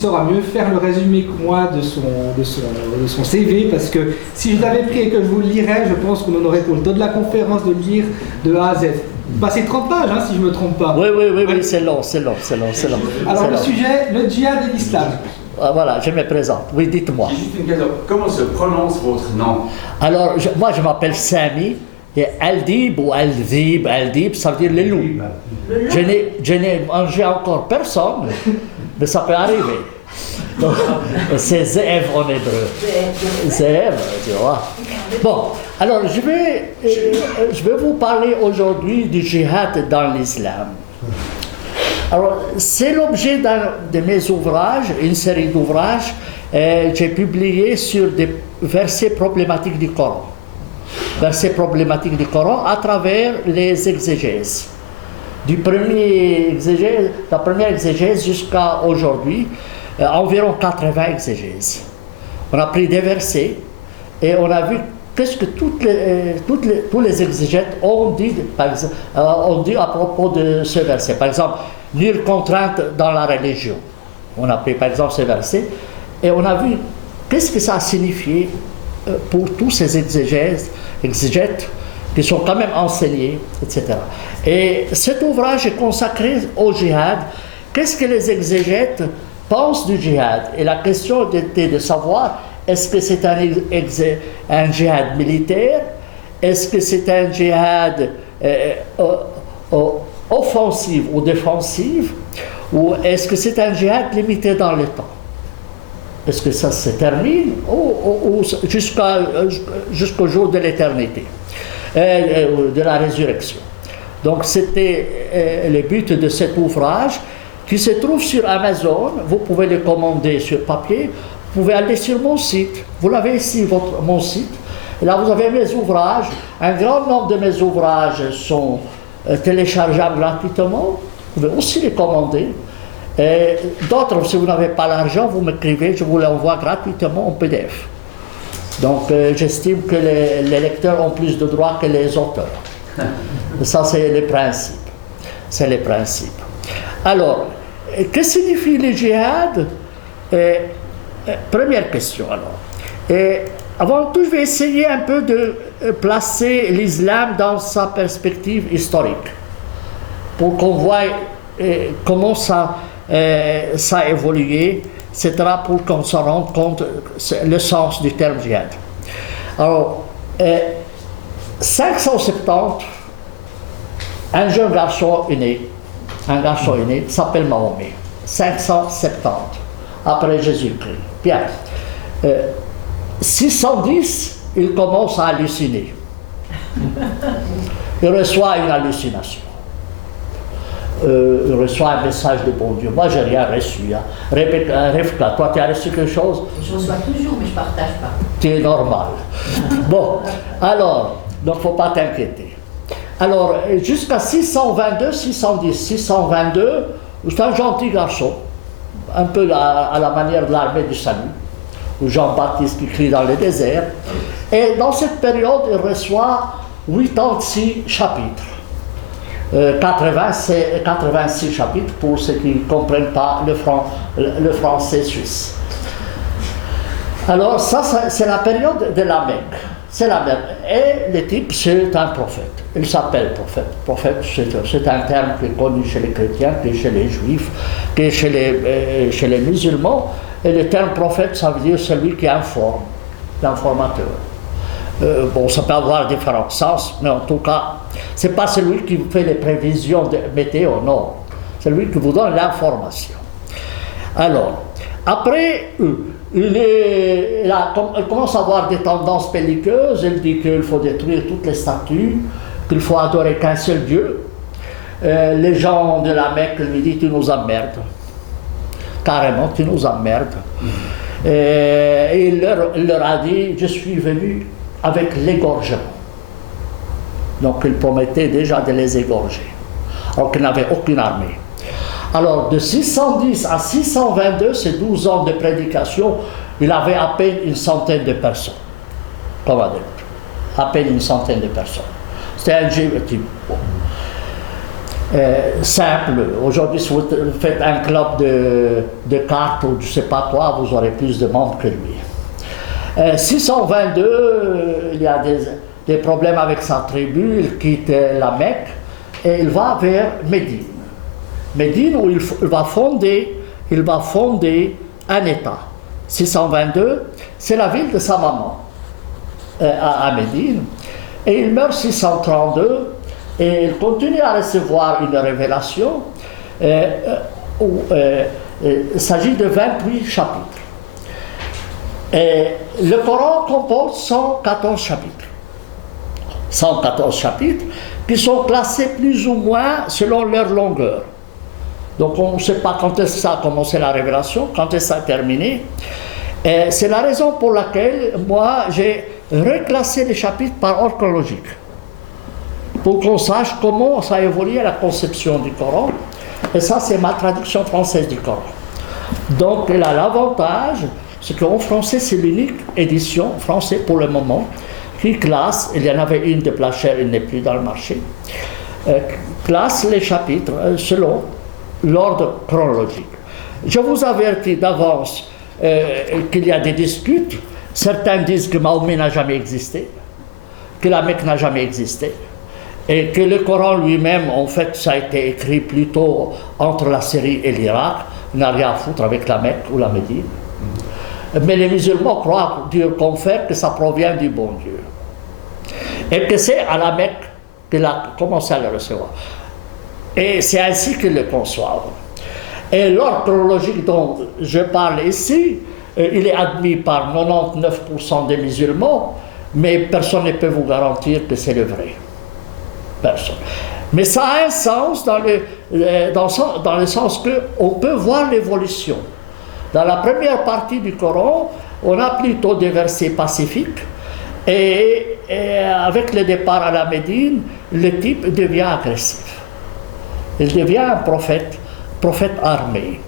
saura mieux faire le résumé que moi de son CV, parce que si je l'avais pris et que je vous le lirais, je pense qu'on en aurait pour le temps de la conférence de lire de A à Z. Passez 30 pages, hein, si je ne me trompe pas. Oui, c'est long. Alors le sujet, le djihad et l'islam. Ah, voilà, je me présente. Oui, dites-moi. Juste une question. Comment se prononce votre nom? Alors, moi, je m'appelle Sami, et Aldib ou Aldib, ça veut dire le loup. Je n'ai mangé encore personne, mais ça peut arriver. Donc, c'est Zeev en hébreu. Zeev, tu vois. Bon, alors je vais vous parler aujourd'hui du djihad dans l'islam. Alors, c'est l'objet d'un de mes ouvrages, une série d'ouvrages que j'ai publiés sur des versets problématiques du Coran. Versets problématiques du Coran à travers les exégèses. La première exégèse jusqu'à aujourd'hui, environ 80 exégèses. On a pris des versets et on a vu qu'est-ce que tous les exégètes ont dit à propos de ce verset. Par exemple, nulle contrainte dans la religion. On a pris par exemple ce verset et on a vu qu'est-ce que ça a signifié pour tous ces exégètes qui sont quand même enseignés, etc. Et cet ouvrage est consacré au djihad. Qu'est-ce que les exégètes pensent du djihad? Et la question était de savoir, est-ce que c'est un djihad militaire? Est-ce que c'est un djihad offensif ou défensif? Ou est-ce que c'est un djihad limité dans le temps? Est-ce que ça se termine ou jusqu'au jour de l'éternité, de la résurrection? Donc c'était le but de cet ouvrage qui se trouve sur Amazon. Vous pouvez le commander sur papier. Vous pouvez aller sur mon site. Vous l'avez ici, mon site. Et là, vous avez mes ouvrages. Un grand nombre de mes ouvrages sont téléchargeables gratuitement. Vous pouvez aussi les commander. Et d'autres, si vous n'avez pas l'argent, vous m'écrivez, je vous l'envoie gratuitement en PDF. Donc, j'estime que les lecteurs ont plus de droits que les auteurs. Ça, c'est le principe. C'est le principe. Alors, que signifie le djihad? Première question, alors. Avant tout, je vais essayer un peu de placer l'islam dans sa perspective historique, pour qu'on voie comment ça a évolué, etc., pour qu'on se rende compte le sens du terme djihad. Alors, 570, un jeune garçon est né, s'appelle Mahomet, 570, après Jésus-Christ. Bien. 610, il commence à halluciner. Il reçoit une hallucination. Il reçoit un message de bon Dieu. Moi, je n'ai rien reçu. Hein. Rêve-là, toi, tu as reçu quelque chose? Je reçois toujours, mais je ne partage pas. C'est normal. Bon, alors, donc il ne faut pas t'inquiéter. Alors, jusqu'à 622, 622, c'est un gentil garçon, un peu à la manière de l'armée du salut, ou Jean-Baptiste qui crie dans le désert. Et dans cette période, il reçoit 86 chapitres. 86 chapitres pour ceux qui ne comprennent pas le français suisse. Alors ça, c'est la période de la Mecque. C'est la Mecque. Et le type, c'est un prophète. Il s'appelle prophète. Prophète, c'est un terme qui est connu chez les chrétiens, qui est chez les juifs, qui est chez les musulmans. Et le terme prophète, ça veut dire celui qui informe, l'informateur. Bon, ça peut avoir différents sens, mais en tout cas, ce n'est pas celui qui fait les prévisions de météo, non. C'est celui qui vous donne l'information. Alors, après, il commence à avoir des tendances belliqueuses. Il dit qu'il faut détruire toutes les statues, qu'il faut adorer qu'un seul Dieu. Les gens de la Mecque lui disent « tu nous emmerdes ». Carrément, tu nous emmerdes. Et il leur a dit « je suis venu avec l'égorgement ». Donc il promettait déjà de les égorger, alors qu'il n'avait aucune armée. Alors de 610 à 622, ces 12 ans de prédication, il avait à peine une centaine de personnes, comme adepte. À peine une centaine de personnes. C'était un type. simple. Aujourd'hui, si vous faites un club de cartes ou je ne sais pas quoi, vous aurez plus de membres que lui. 622, il y a des problèmes avec sa tribu, il quitte la Mecque et il va vers Médine. Médine où il va fonder un État. 622, c'est la ville de sa maman à Médine. Et il meurt 632 et il continue à recevoir une révélation où il s'agit de 28 chapitres. Et le Coran compose 114 chapitres. 114 chapitres qui sont classés plus ou moins selon leur longueur. Donc on ne sait pas quand est-ce que ça a commencé la révélation, quand est-ce que ça a terminé. Et c'est la raison pour laquelle moi j'ai reclassé les chapitres par ordre chronologique. Pour qu'on sache comment ça a évolué la conception du Coran. Et ça c'est ma traduction française du Coran. Donc elle a l'avantage, c'est qu'en français c'est l'unique édition française pour le moment qui classe, il y en avait une de Placher, il n'est plus dans le marché, classe les chapitres selon l'ordre chronologique. Je vous avertis d'avance qu'il y a des disputes. Certains disent que Mahomet n'a jamais existé, que la Mecque n'a jamais existé, et que le Coran lui-même, en fait, ça a été écrit plutôt entre la Syrie et l'Irak, n'a rien à foutre avec la Mecque ou la Médine. Mais les musulmans croient, Dieu confère, que ça provient du bon Dieu. Et que c'est à la Mecque qu'il a commencé à le recevoir. Et c'est ainsi qu'ils le conçoivent. Et l'ordre chronologique dont je parle ici, il est admis par 99% des musulmans, mais personne ne peut vous garantir que c'est le vrai. Personne. Mais ça a un sens dans le sens qu'on peut voir l'évolution. Dans la première partie du Coran, on a plutôt des versets pacifiques, et avec le départ à la Médine, le type devient agressif. Il devient un prophète armé.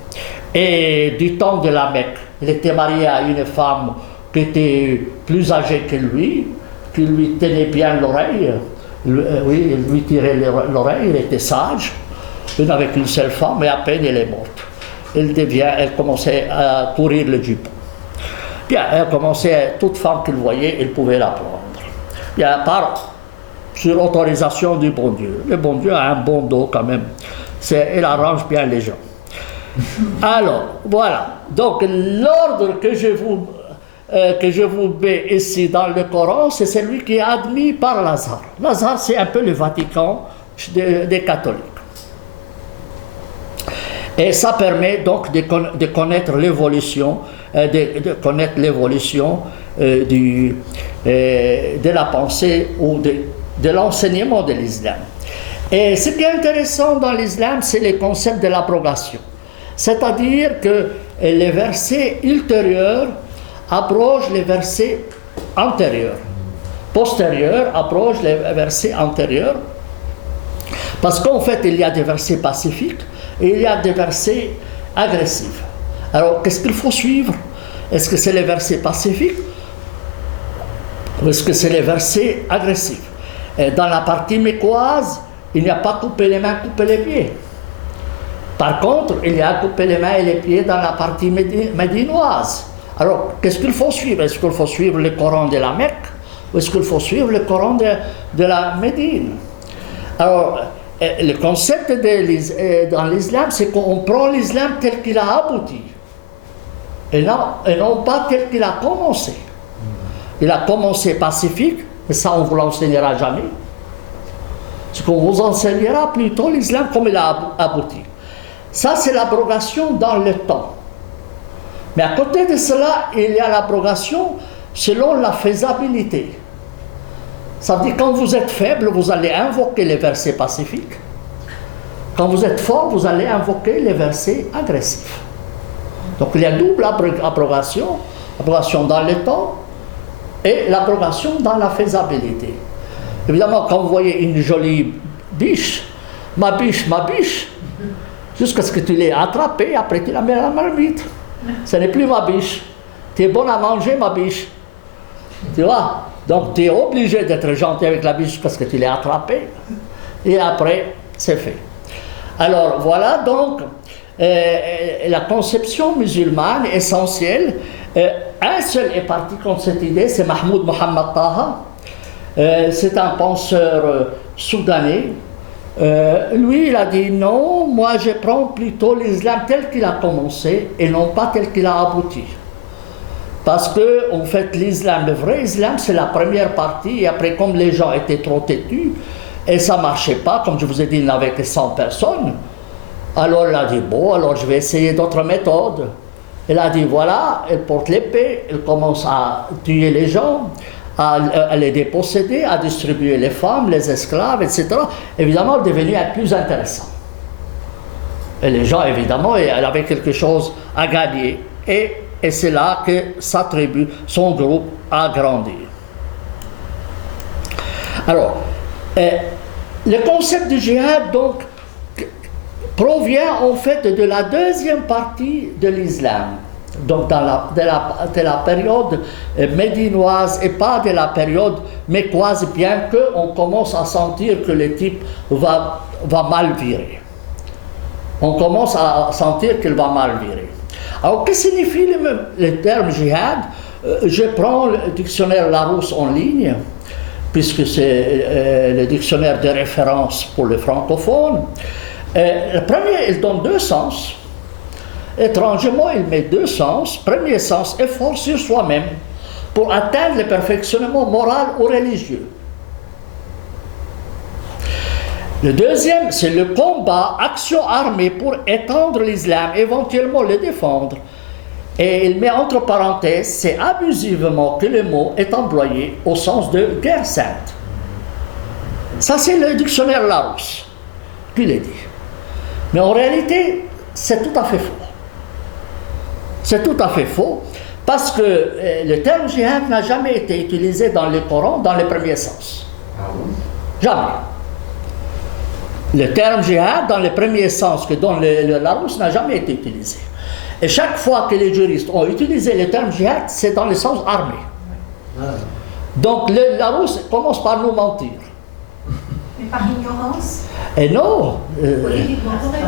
Et du temps de la Mecque, il était marié à une femme qui était plus âgée que lui, qui lui tenait bien l'oreille. Oui, il lui tirait l'oreille, il était sage. Il n'avait qu'une seule femme, et à peine elle est morte. Elle commençait à courir le jupon. Bien, elle commençait, toute femme qu'il voyait, il pouvait la prendre. Bien, sur autorisation du bon Dieu. Le bon Dieu a un bon dos quand même. Il arrange bien les gens. Alors, voilà. Donc, l'ordre que je vous mets ici dans le Coran, c'est celui qui est admis par l'Azhar. L'Azhar, c'est un peu le Vatican des catholiques. Et ça permet donc de connaître l'évolution, de la pensée ou de l'enseignement de l'islam. Et ce qui est intéressant dans l'islam, c'est le concept de l'abrogation. C'est-à-dire que les versets ultérieurs abrogent les versets antérieurs. Postérieurs abrogent les versets antérieurs. Parce qu'en fait, il y a des versets pacifiques et il y a des versets agressifs. Alors, qu'est-ce qu'il faut suivre? Est-ce que c'est les versets pacifiques ou est-ce que c'est les versets agressifs? Et dans la partie mécoise, il n'y a pas coupé les mains, coupé les pieds. Par contre, il y a coupé les mains et les pieds dans la partie médinoise. Alors, qu'est-ce qu'il faut suivre? Est-ce qu'il faut suivre le Coran de la Mecque ou est-ce qu'il faut suivre le Coran de la Médine? Alors, le concept dans l'islam, c'est qu'on prend l'islam tel qu'il a abouti et non pas tel qu'il a commencé. Il a commencé pacifique, mais ça on ne vous l'enseignera jamais. Ce qu'on vous enseignera plutôt l'islam comme il a abouti. Ça, c'est l'abrogation dans le temps. Mais à côté de cela, il y a l'abrogation selon la faisabilité. Ça veut dire quand vous êtes faible, vous allez invoquer les versets pacifiques. Quand vous êtes fort, vous allez invoquer les versets agressifs. Donc il y a double abrogation, l'abrogation dans le temps et l'abrogation dans la faisabilité. Évidemment, quand vous voyez une jolie biche, ma biche, jusqu'à ce que tu l'aies attrapée, après tu la mets à la marmite. Ce n'est plus ma biche. Tu es bon à manger, ma biche. Tu vois? Donc tu es obligé d'être gentil avec la biche jusqu'à ce que tu l'aies attrapée. Et après, c'est fait. Alors voilà donc la conception musulmane essentielle. Un seul est parti contre cette idée, c'est Mahmoud Mohammed Taha. C'est un penseur soudanais. Lui, il a dit non, moi je prends plutôt l'islam tel qu'il a commencé et non pas tel qu'il a abouti. Parce que, en fait, l'islam, le vrai islam, c'est la première partie, et après, comme les gens étaient trop têtus, et ça ne marchait pas, comme je vous ai dit, il n'avait que 100 personnes, alors il a dit, bon, alors je vais essayer d'autres méthodes. Il a dit, voilà, elle porte l'épée, elle commence à tuer les gens, à les déposséder, à distribuer les femmes, les esclaves, etc. Évidemment, elle est devenue plus intéressant. Et les gens, évidemment, elle avait quelque chose à gagner. Et c'est là que sa tribu, son groupe, a grandi. Alors, le concept du djihad, donc, provient en fait de la deuxième partie de l'islam. Donc, de la période médinoise et pas de la période mécoise, bien qu'on commence à sentir que le type va mal virer. On commence à sentir qu'il va mal virer. Alors, que signifie le terme djihad? Je prends le dictionnaire Larousse en ligne, puisque c'est le dictionnaire de référence pour les francophones. Le premier, il donne deux sens. Étrangement, il met deux sens. Premier sens, effort sur soi-même pour atteindre le perfectionnement moral ou religieux. Le deuxième, c'est le combat, action armée pour étendre l'islam, éventuellement le défendre. Et il met entre parenthèses, c'est abusivement que le mot est employé au sens de guerre sainte. Ça, c'est le dictionnaire Larousse qui l'a dit. Mais en réalité, c'est tout à fait faux. C'est tout à fait faux, parce que le terme djihad n'a jamais été utilisé dans le Coran dans le premier sens. Ah oui? Jamais. Le terme djihad, dans le premier sens que donne le Larousse, n'a jamais été utilisé. Et chaque fois que les juristes ont utilisé le terme djihad, c'est dans le sens armé. Donc le Larousse commence par nous mentir. Mais par ignorance? Et non. Politiquement correct.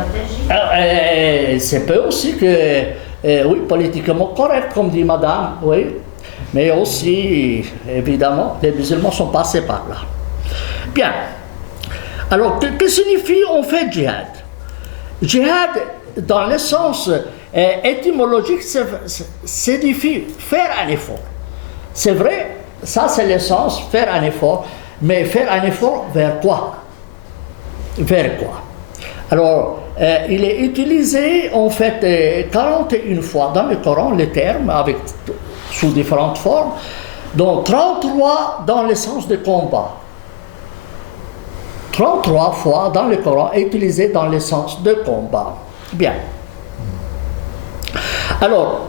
C'est peu aussi que, oui, politiquement correct, comme dit madame, oui. Mais aussi, évidemment, les musulmans sont passés par là. Bien. Alors, que signifie en fait djihad? Djihad, dans le sens étymologique, signifie faire un effort. C'est vrai, ça c'est le sens, faire un effort, mais faire un effort vers quoi? Vers quoi? Alors, il est utilisé en fait 41 fois dans le Coran, le terme, sous différentes formes, dont 33 dans le sens de combat. 33 fois dans le Coran est utilisé dans le sens de combat. Bien. Alors,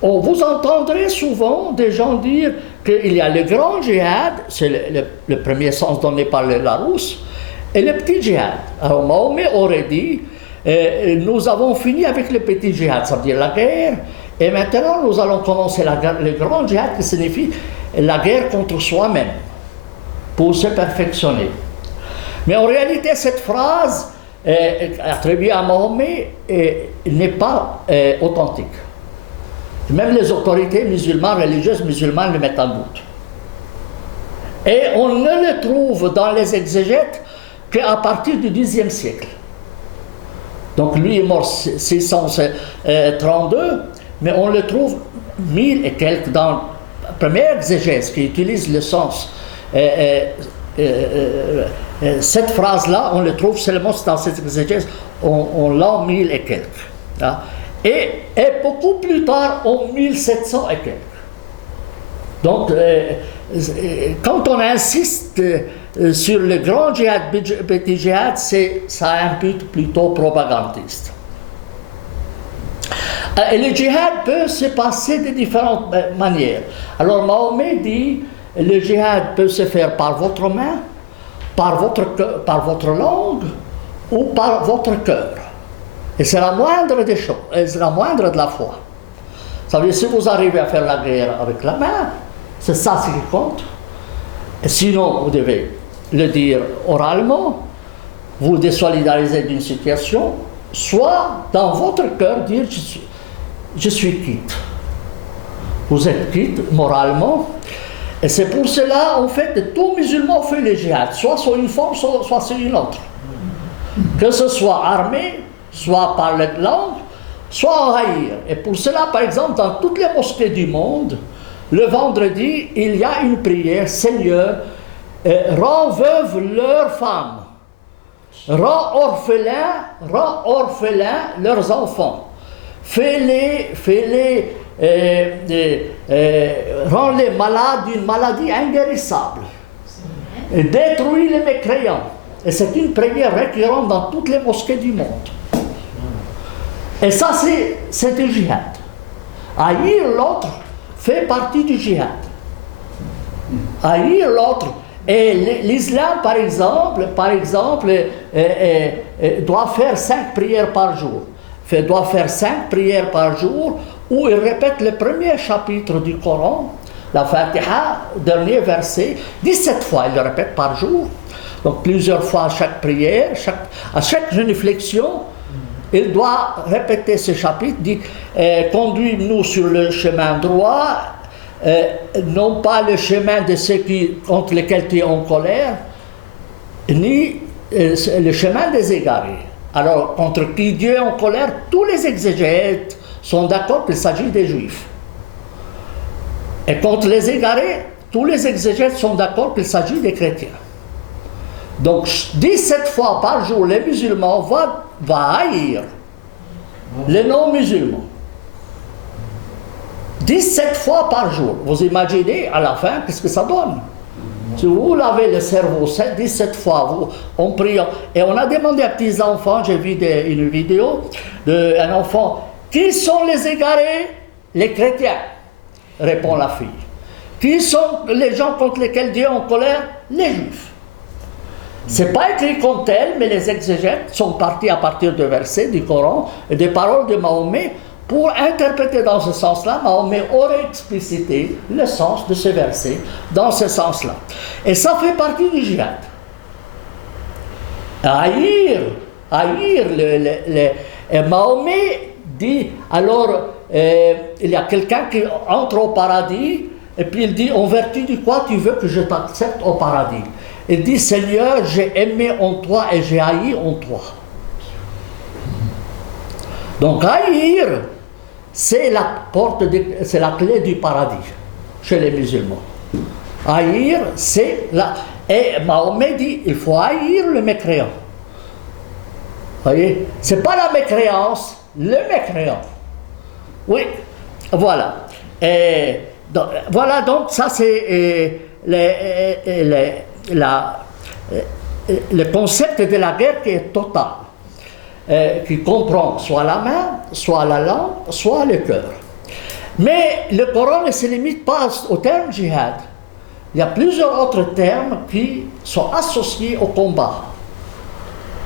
vous entendrez souvent des gens dire qu'il y a le grand djihad, c'est le premier sens donné par le Larousse, et le petit djihad. Alors Mahomet aurait dit, nous avons fini avec le petit djihad, ça veut dire la guerre, et maintenant nous allons commencer le grand djihad qui signifie la guerre contre soi-même, pour se perfectionner. Mais en réalité, cette phrase attribuée à Mahomet n'est pas authentique. Même les autorités musulmanes, religieuses musulmanes le mettent en doute. Et on ne le trouve dans les exégètes qu'à partir du Xe siècle. Donc lui est mort 632, mais on le trouve 1000 et quelques dans la première exégèse qui utilise le sens. Cette phrase-là, on le trouve seulement dans cette exégèse en l'an 1000 et quelques. Hein? Et beaucoup plus tard, en 1700 et quelques. Donc, quand on insiste sur le grand djihad, petit djihad, ça a un but plutôt propagandiste. Et le djihad peut se passer de différentes manières. Alors Mahomet dit, le djihad peut se faire par votre main, par votre langue ou par votre cœur. Et c'est la moindre des choses, c'est la moindre de la foi. Ça veut dire, si vous arrivez à faire la guerre avec la main, c'est ça ce qui compte. Et sinon, vous devez le dire oralement, vous désolidarisez d'une situation, soit dans votre cœur dire je suis quitte. Vous êtes quitte moralement. Et c'est pour cela, en fait, que tout musulman fait le djihad, soit sur une forme, soit sur une autre. Que ce soit armé, soit par la langue, soit en haïr. Et pour cela, par exemple, dans toutes les mosquées du monde, le vendredi, il y a une prière, Seigneur, rends veuves leurs femmes, rends orphelins leurs enfants, rends-les malades d'une maladie inguérissable, et détruis les mécréants. Et c'est une prière récurrente dans toutes les mosquées du monde. Et ça, c'est du djihad. Haïr l'autre fait partie du djihad. Haïr l'autre. Et l'islam, par exemple, doit faire 5 prières par jour. Doit faire 5 prières par jour où il répète le premier chapitre du Coran, la Fatiha, dernier verset, 17 fois il le répète par jour. Donc plusieurs fois à chaque prière, à chaque génuflexion, il doit répéter ce chapitre, dit conduis-nous sur le chemin droit, non pas le chemin de ceux contre lesquels tu es en colère, ni le chemin des égarés. Alors, contre qui Dieu est en colère, tous les exégètes sont d'accord qu'il s'agit des Juifs. Et contre les égarés, tous les exégètes sont d'accord qu'il s'agit des chrétiens. Donc, 17 fois par jour, les musulmans vont haïr les non-musulmans. 17 fois par jour. Vous imaginez, à la fin, qu'est-ce que ça donne? Si vous lavez le cerveau 17 fois en priant, et on a demandé à petits enfants, j'ai vu une vidéo d'un enfant, qui sont les égarés? Les chrétiens, répond la fille. Qui sont les gens contre lesquels Dieu est en colère? Les juifs. C'est pas écrit comme tel, mais les exégètes sont partis à partir de versets du Coran et des paroles de Mahomet. Pour interpréter dans ce sens-là, Mahomet aurait explicité le sens de ce verset dans ce sens-là. Et ça fait partie du djihad. Haïr Mahomet dit, alors, il y a quelqu'un qui entre au paradis, et puis il dit, en vertu de quoi tu veux que je t'accepte au paradis? Il dit, Seigneur, j'ai aimé en toi et j'ai haï en toi. Donc haïr, c'est la clé du paradis chez les musulmans. Haïr, c'est la... Et Mahomet dit, il faut haïr le mécréant. Vous voyez? C'est pas la mécréance, le mécréant. Oui, voilà. Et donc, voilà, donc ça c'est le concept de la guerre qui est total. Qui comprend soit la main, soit la langue, soit le cœur. Mais le Coran ne se limite pas au terme djihad. Il y a plusieurs autres termes qui sont associés au combat,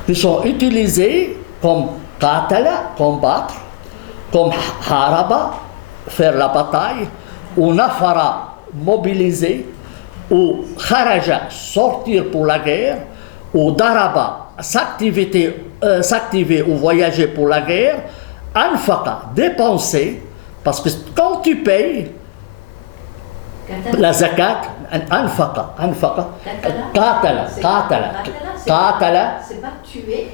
qui sont utilisés comme qatala, combattre, comme haraba, faire la bataille, ou nafara, mobiliser, ou kharaja, sortir pour la guerre, ou daraba, s'activer ou voyager pour la guerre, anfaqa, dépenser, parce que quand tu payes la zakat, anfaqa, qatala, c'est pas tuer.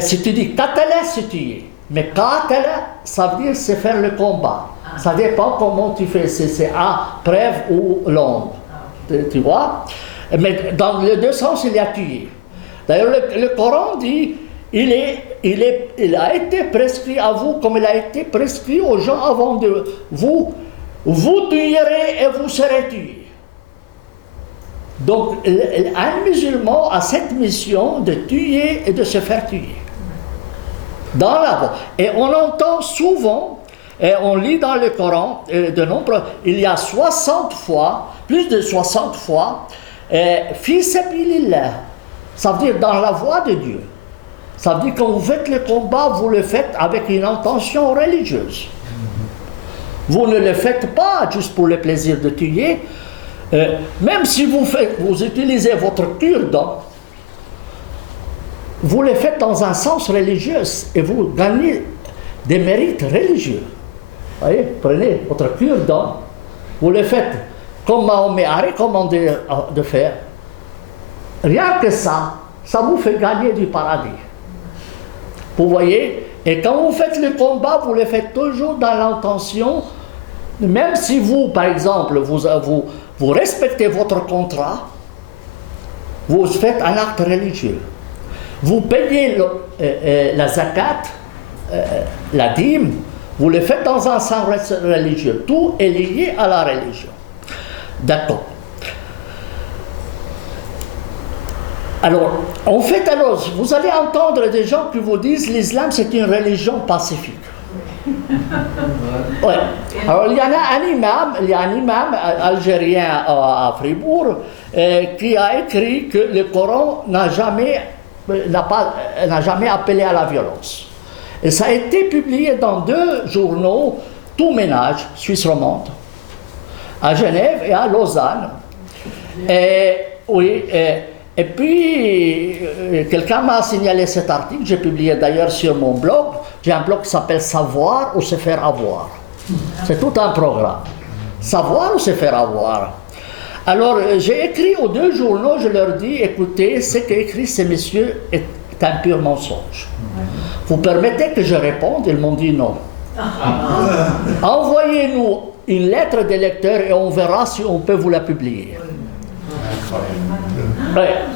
Si tu dis qatala, c'est tuer, mais qatala, ça veut dire c'est faire le combat. Ça dépend comment tu fais, c'est à brève ou longue, tu vois. Mais dans les deux sens, il y a tuer. D'ailleurs, le Coran dit, il a été prescrit à vous comme il a été prescrit aux gens avant de vous. Vous tuerez et vous serez tués. Donc, un musulman a cette mission de tuer et de se faire tuer. Dans la voie. Et on entend souvent, et on lit dans le Coran, il y a 60 fois, plus de 60 fois, fi sabilillah. Ça veut dire dans la voie de Dieu. Ça veut dire quand vous faites le combat, vous le faites avec une intention religieuse. Vous ne le faites pas juste pour le plaisir de tuer. Même si vous utilisez votre cure-dent vous les faites dans un sens religieux et vous gagnez des mérites religieux. Vous voyez, prenez votre cure-dent, vous les faites comme Mahomet a recommandé de faire. Rien que ça vous fait gagner du paradis. Vous voyez, et quand vous faites le combat, vous le faites toujours dans l'intention, même si vous, par exemple, vous respectez votre contrat, vous faites un acte religieux. Vous payez la zakat, la dîme, vous le faites dans un sens religieux. Tout est lié à la religion. D'accord. Alors, en fait, vous allez entendre des gens qui vous disent que l'islam c'est une religion pacifique. Ouais. Alors, il y a un imam algérien à Fribourg qui a écrit que le Coran n'a jamais appelé à la violence. Et ça a été publié dans 2 journaux, Tout Ménage, Suisse romande, à Genève et à Lausanne. Et puis, quelqu'un m'a signalé cet article, j'ai publié d'ailleurs sur mon blog. J'ai un blog qui s'appelle Savoir ou se faire avoir. C'est tout un programme. Savoir ou se faire avoir. Alors, j'ai écrit aux 2 journaux, je leur dis, écoutez, ce qu'écrit ces messieurs est un pur mensonge. Vous permettez que je réponde? Ils m'ont dit non. Envoyez-nous une lettre des lecteurs et on verra si on peut vous la publier.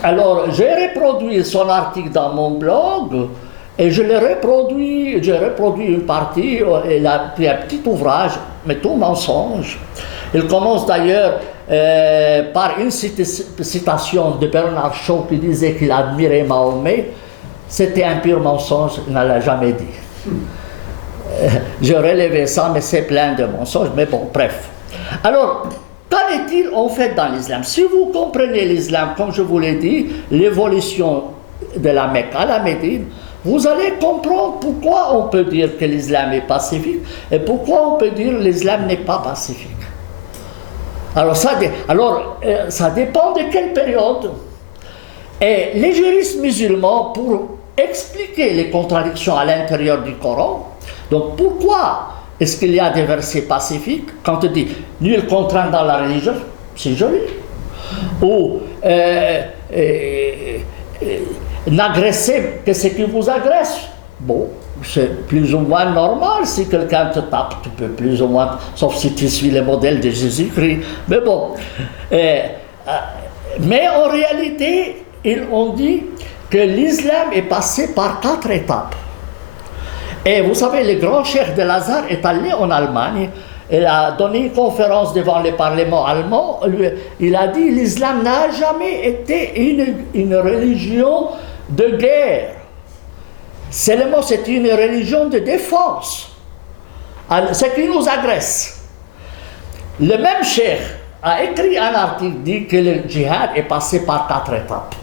Alors, j'ai reproduit son article dans mon blog et j'ai reproduit une partie, il a pris un petit ouvrage, mais tout mensonge. Il commence d'ailleurs par une citation de Bernard Shaw qui disait qu'il admirait Mahomet. C'était un pur mensonge, il ne l'a jamais dit. J'ai relevé ça, mais c'est plein de mensonges, mais bon, bref. Alors, qu'en est-il en fait dans l'islam? Si vous comprenez l'islam, comme je vous l'ai dit, l'évolution de la Mecque à la Médine, vous allez comprendre pourquoi on peut dire que l'islam est pacifique et pourquoi on peut dire que l'islam n'est pas pacifique. Alors ça dépend de quelle période. Et les juristes musulmans, pour expliquer les contradictions à l'intérieur du Coran, donc pourquoi est-ce qu'il y a des versets pacifiques quand on dit « nul contraint dans la religion », c'est joli. Ou n'agressez que ce qui vous agresse. Bon, c'est plus ou moins normal. Si quelqu'un te tape, tu peux plus ou moins, sauf si tu suis le modèle de Jésus-Christ. Mais bon. Mais en réalité, ils ont dit que l'islam est passé par 4 étapes. Et vous savez, le grand cheikh de Lazare est allé en Allemagne. Il a donné une conférence devant le Parlement allemand. Il a dit l'islam n'a jamais été une religion de guerre. Seulement, c'est une religion de défense. Ce qui nous agresse. Le même cheikh a écrit un article qui dit que le djihad est passé par 4 étapes.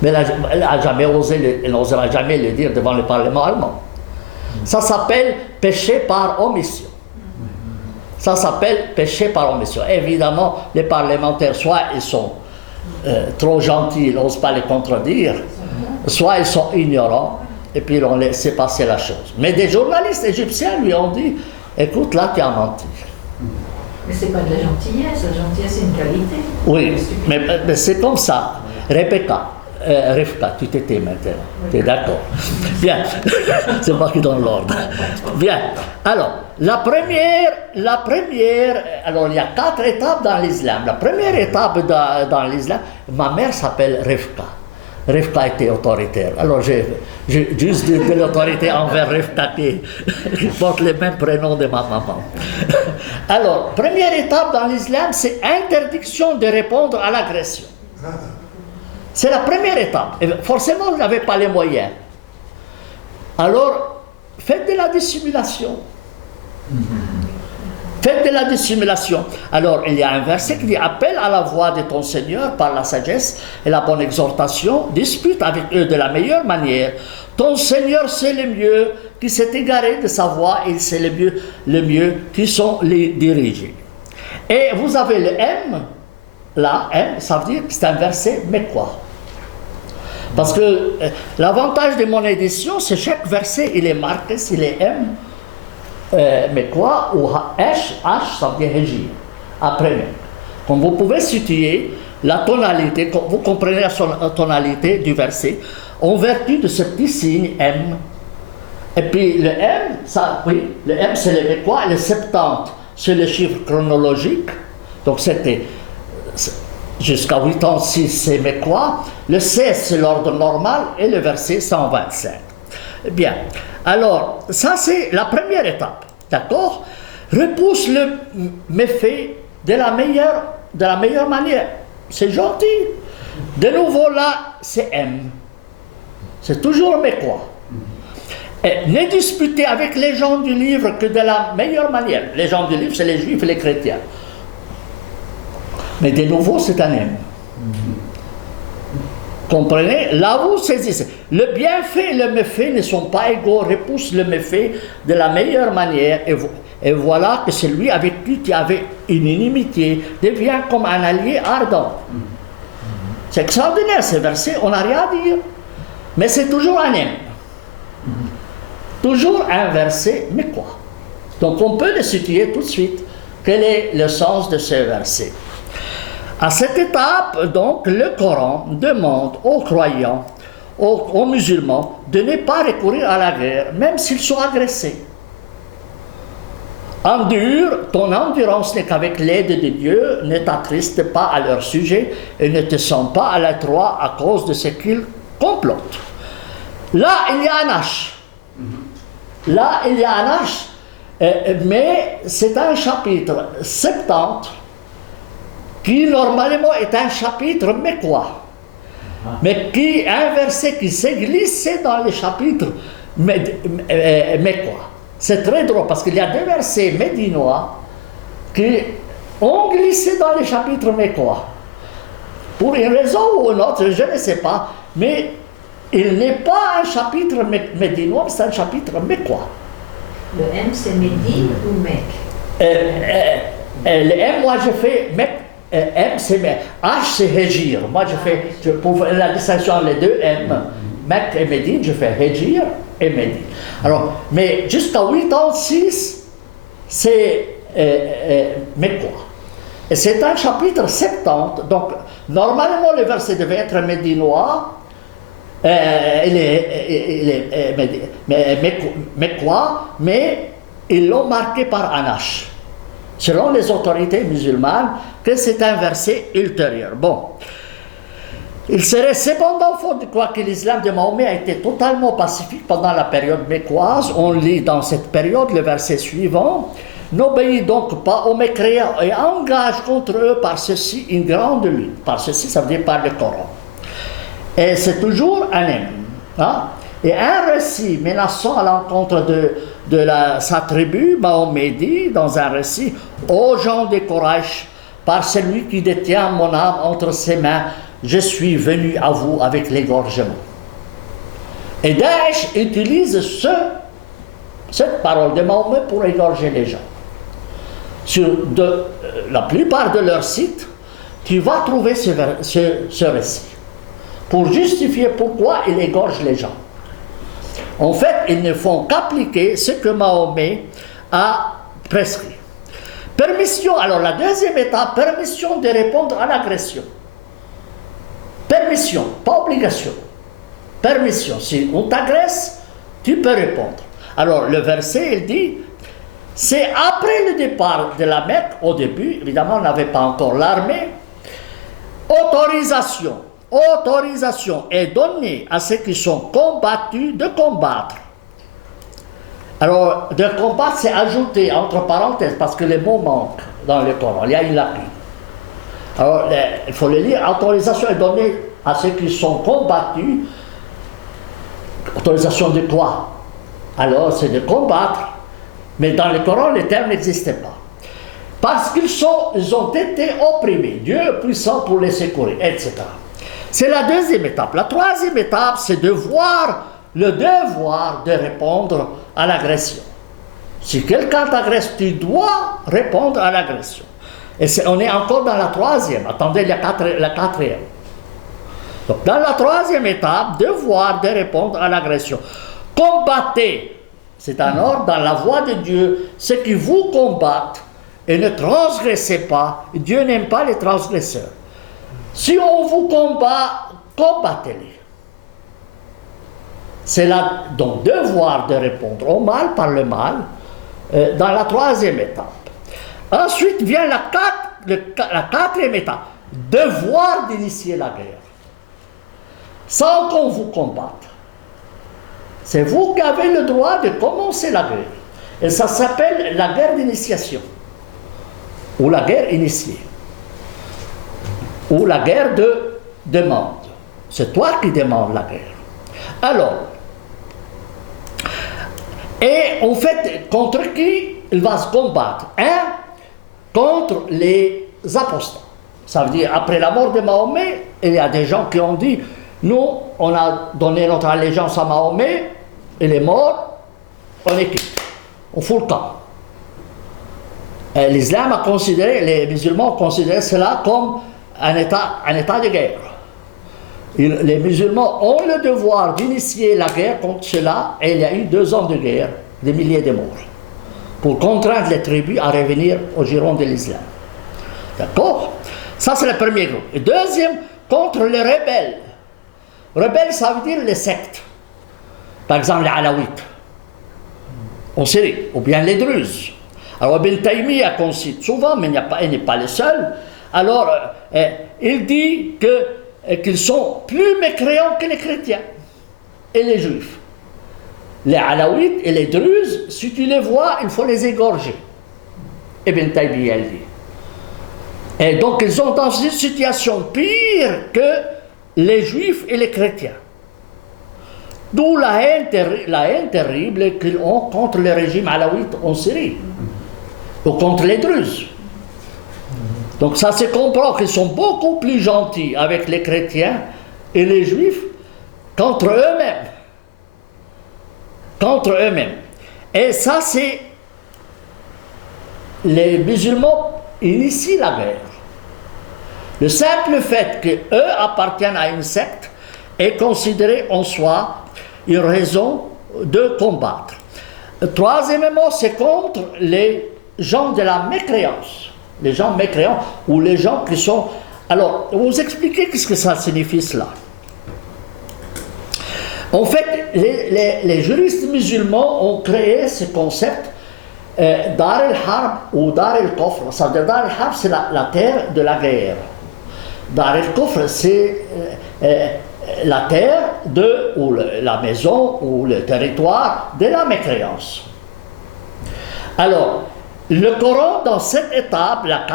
Mais elle n'a jamais osé, elle n'osera jamais le dire devant le Parlement allemand. Ça s'appelle péché par omission. Ça s'appelle péché par omission. Évidemment, les parlementaires, soit ils sont trop gentils, ils n'osent pas les contredire, soit ils sont ignorants, et puis on laisse passer la chose. Mais des journalistes égyptiens lui ont dit, écoute, là, tu as menti. Mais c'est pas de la gentillesse c'est une qualité. Oui, mais c'est comme ça. Rivka, tu t'étais maintenant. Tu es d'accord? Bien, c'est moi qui donne l'ordre. Bien, alors, la première, alors il y a 4 étapes dans l'islam. La première étape dans l'islam, ma mère s'appelle Rivka. Rivka était autoritaire. Alors j'ai juste de l'autorité envers Rivka qui porte le même prénom de ma maman. Alors, première étape dans l'islam, c'est interdiction de répondre à l'agression. C'est la première étape. Et forcément, vous n'avez pas les moyens. Alors, faites de la dissimulation. Faites de la dissimulation. Alors, il y a un verset qui dit « Appelle à la voix de ton Seigneur par la sagesse et la bonne exhortation, dispute avec eux de la meilleure manière. Ton Seigneur sait le mieux qui s'est égaré de sa voix et il sait le mieux qui sont les dirigés. » Et vous avez le M, là, M, ça veut dire que c'est un verset, mais quoi? Parce que l'avantage de mon édition, c'est chaque verset, il est marqué s'il est M, mais quoi, ou H, ça veut dire Hégir, après même. Comme vous pouvez situer la tonalité, vous comprenez la tonalité du verset, en vertu de ce petit signe M. Et puis le M, ça, oui, le M c'est le Mécois, le 70 c'est le chiffre chronologique, donc c'était jusqu'à 86 c'est Mécois, le 16 c'est l'ordre normal et le verset 125. Bien, alors ça c'est la première étape, d'accord? Repousse le méfait de la meilleure manière. C'est gentil. De nouveau là, c'est M. C'est toujours Mécois. Et ne disputez avec les gens du livre que de la meilleure manière. Les gens du livre, c'est les juifs et les chrétiens. Mais de nouveau, c'est un M. Comprenez? Là, vous saisissez. Le bienfait et le méfait ne sont pas égaux. Repousse le méfait de la meilleure manière. Et voilà que celui avec qui tu avais une inimitié devient comme un allié ardent. C'est extraordinaire ces versets, on n'a rien à dire. Mais c'est toujours un M. Toujours un verset, mais quoi? Donc on peut le situer tout de suite. Quel est le sens de ces versets? À cette étape, donc, le Coran demande aux croyants, aux musulmans, de ne pas recourir à la guerre, même s'ils sont agressés. Endure, ton endurance n'est qu'avec l'aide de Dieu, ne t'attriste pas à leur sujet et ne te sens pas à l'étroit à cause de ce qu'ils complotent. Là, il y a un H. Là, il y a un H, mais c'est un chapitre 70 qui normalement est un chapitre mécois, mais qui est un verset qui s'est glissé dans les chapitres mécois. C'est très drôle parce qu'il y a deux versets médinois qui ont glissé dans les chapitres mécois. Pour une raison ou une autre, je ne sais pas, mais il n'est pas un chapitre médinois, c'est un chapitre mécois. Le M c'est Médine ou Mecque? Le M, moi je fais Mecque. M c'est Mecque. H c'est Hégir. Moi je fais, pour la distinction entre les deux M, Mecque et Médine, je fais Hégir et Médine. Alors, mais jusqu'à 86, c'est mécois. Et c'est un chapitre 70, donc normalement le verset devait être médinois. Il est mécois, mais ils l'ont marqué par un H. Selon les autorités musulmanes, que c'est un verset ultérieur. Bon. Il serait cependant faux de croire que l'islam de Mahomet a été totalement pacifique pendant la période mécoise. On lit dans cette période le verset suivant. N'obéis donc pas aux mécréants et engage contre eux par ceci une grande lutte. Par ceci, ça veut dire par le Coran. Et c'est toujours un M. Hein? Et un récit menaçant à l'encontre de sa tribu, Mahomet dit dans un récit, ô gens des Quraysh, par celui qui détient mon âme entre ses mains, je suis venu à vous avec l'égorgement. Et Daesh utilise cette parole de Mahomet pour égorger les gens. Sur la plupart de leurs sites, tu vas trouver ce récit pour justifier pourquoi ils égorgent les gens. En fait, ils ne font qu'appliquer ce que Mahomet a prescrit. Permission, alors la deuxième étape, permission de répondre à l'agression. Permission, pas obligation. Permission, si on t'agresse, tu peux répondre. Alors le verset, il dit, c'est après le départ de la Mecque, au début, évidemment on n'avait pas encore l'armée, autorisation est donnée à ceux qui sont combattus de combattre. Alors, de combattre, c'est ajouté entre parenthèses, parce que les mots manquent dans le Coran, il y a une lacune. Alors, il faut le lire, autorisation est donnée à ceux qui sont combattus. Autorisation de quoi? Alors, c'est de combattre, mais dans le Coran, le terme n'existait pas. Parce qu'ils ont été opprimés, Dieu est puissant pour les secourir, etc. C'est la deuxième étape. La troisième étape, c'est de voir le devoir de répondre à l'agression. Si quelqu'un t'agresse, tu dois répondre à l'agression. Et on est encore dans la troisième. Attendez la quatrième. Donc, dans la troisième étape, devoir de répondre à l'agression. Combattez, c'est un ordre dans la voie de Dieu, ceux qui vous combattent et ne transgressez pas. Dieu n'aime pas les transgresseurs. Si on vous combat, combattez-les. C'est là, donc, devoir de répondre au mal par le mal, dans la troisième étape. Ensuite vient la quatrième étape, devoir d'initier la guerre, sans qu'on vous combatte. C'est vous qui avez le droit de commencer la guerre. Et ça s'appelle la guerre d'initiation, ou la guerre initiée, ou la guerre de demande. C'est toi qui demandes la guerre. Alors, et en fait, contre qui il va se combattre? Contre les apostats. Ça veut dire, après la mort de Mahomet, il y a des gens qui ont dit, nous, on a donné notre allégeance à Mahomet, il est mort, on est quitte, on fout le camp. L'islam a considéré, les musulmans ont considéré cela comme un état de guerre. Les musulmans ont le devoir d'initier la guerre contre cela, et il y a eu 2 ans de guerre, des milliers de morts, pour contraindre les tribus à revenir au giron de l'islam. D'accord? Ça, c'est le premier groupe. Et deuxième, contre les rebelles. Rebelles, ça veut dire les sectes. Par exemple, les Alaouites, en Syrie, ou bien les Druzes. Alors, Ibn Taymiyyah concite souvent, mais il n'est pas le seul. Alors, il dit qu'ils sont plus mécréants que les chrétiens et les juifs. Les Alaouites et les Druzes, si tu les vois, il faut les égorger. Ibn Taymiyyah dit. Et donc, ils sont dans une situation pire que les juifs et les chrétiens. D'où la haine terrible qu'ils ont contre le régime alaouite en Syrie, ou contre les Druzes. Donc ça se comprend qu'ils sont beaucoup plus gentils avec les chrétiens et les juifs qu'entre eux-mêmes. Contre eux-mêmes. Et ça, c'est... Les musulmans initient la guerre. Le simple fait qu'eux appartiennent à une secte est considéré en soi une raison de combattre. Troisièmement, c'est contre les gens de la mécréance. Les gens mécréants ou les gens qui sont... Alors, vous expliquez qu'est-ce que ça signifie cela. En fait, les juristes musulmans ont créé ce concept Dar el-Harb ou Dar el-Kofr. Ça veut dire Dar el-Harb, c'est la terre de la guerre. Dar el-Kofr, c'est la terre ou la maison ou le territoire de la mécréance. Alors, le Coran, dans cette étape, la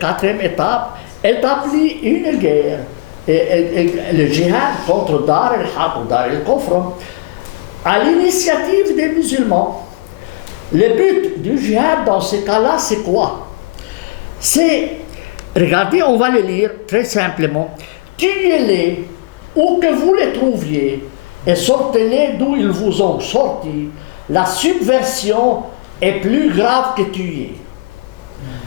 quatrième étape, établit une guerre. Et le djihad contre Dar el-Harb ou Dar el-Kofr, à l'initiative des musulmans. Le but du djihad dans ces cas-là, c'est quoi? C'est, regardez, on va le lire très simplement. Tuez-les où que vous les trouviez et sortez-les d'où ils vous ont sortis. La subversion est plus grave que tuer.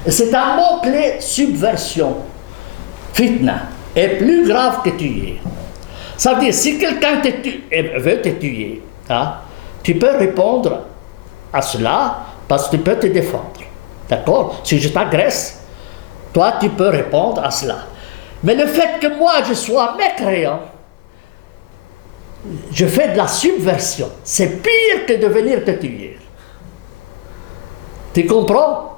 C'est un mot-clé, subversion. Fitna est plus grave que tuer. Ça veut dire, si quelqu'un veut te tuer, hein, tu peux répondre à cela parce que tu peux te défendre. D'accord? Si je t'agresse, toi tu peux répondre à cela. Mais le fait que moi je sois mécréant, je fais de la subversion. C'est pire que de venir te tuer. Tu comprends?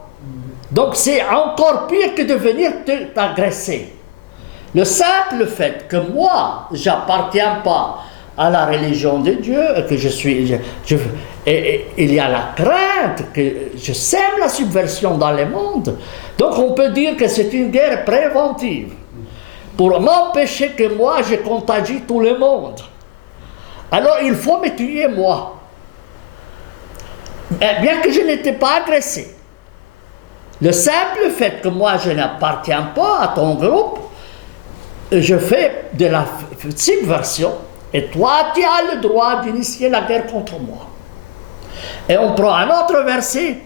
Donc c'est encore pire que de venir t'agresser. Le simple fait que moi, j'appartiens pas à la religion de Dieu, et que je suis... et il y a la crainte que je sème la subversion dans le monde. Donc on peut dire que c'est une guerre préventive pour m'empêcher que moi, je contagie tout le monde. Alors il faut me tuer moi. Bien que je n'étais pas agressé. Le simple fait que moi, je n'appartiens pas à ton groupe, je fais de la subversion, et toi, tu as le droit d'initier la guerre contre moi. Et on prend un autre verset,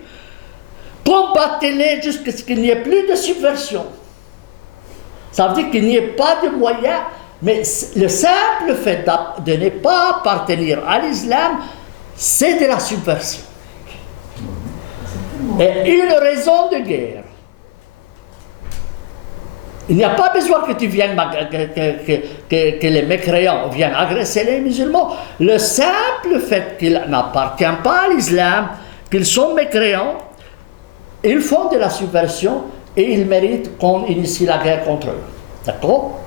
combattez-les jusqu'à ce qu'il n'y ait plus de subversion. Ça veut dire qu'il n'y ait pas de moyen Mais le simple fait de ne pas appartenir à l'islam, c'est de la subversion. Et une raison de guerre. Il n'y a pas besoin que tu viennes, que les mécréants viennent agresser les musulmans. Le simple fait qu'ils n'appartiennent pas à l'islam, qu'ils sont mécréants, ils font de la subversion et ils méritent qu'on initie la guerre contre eux. D'accord?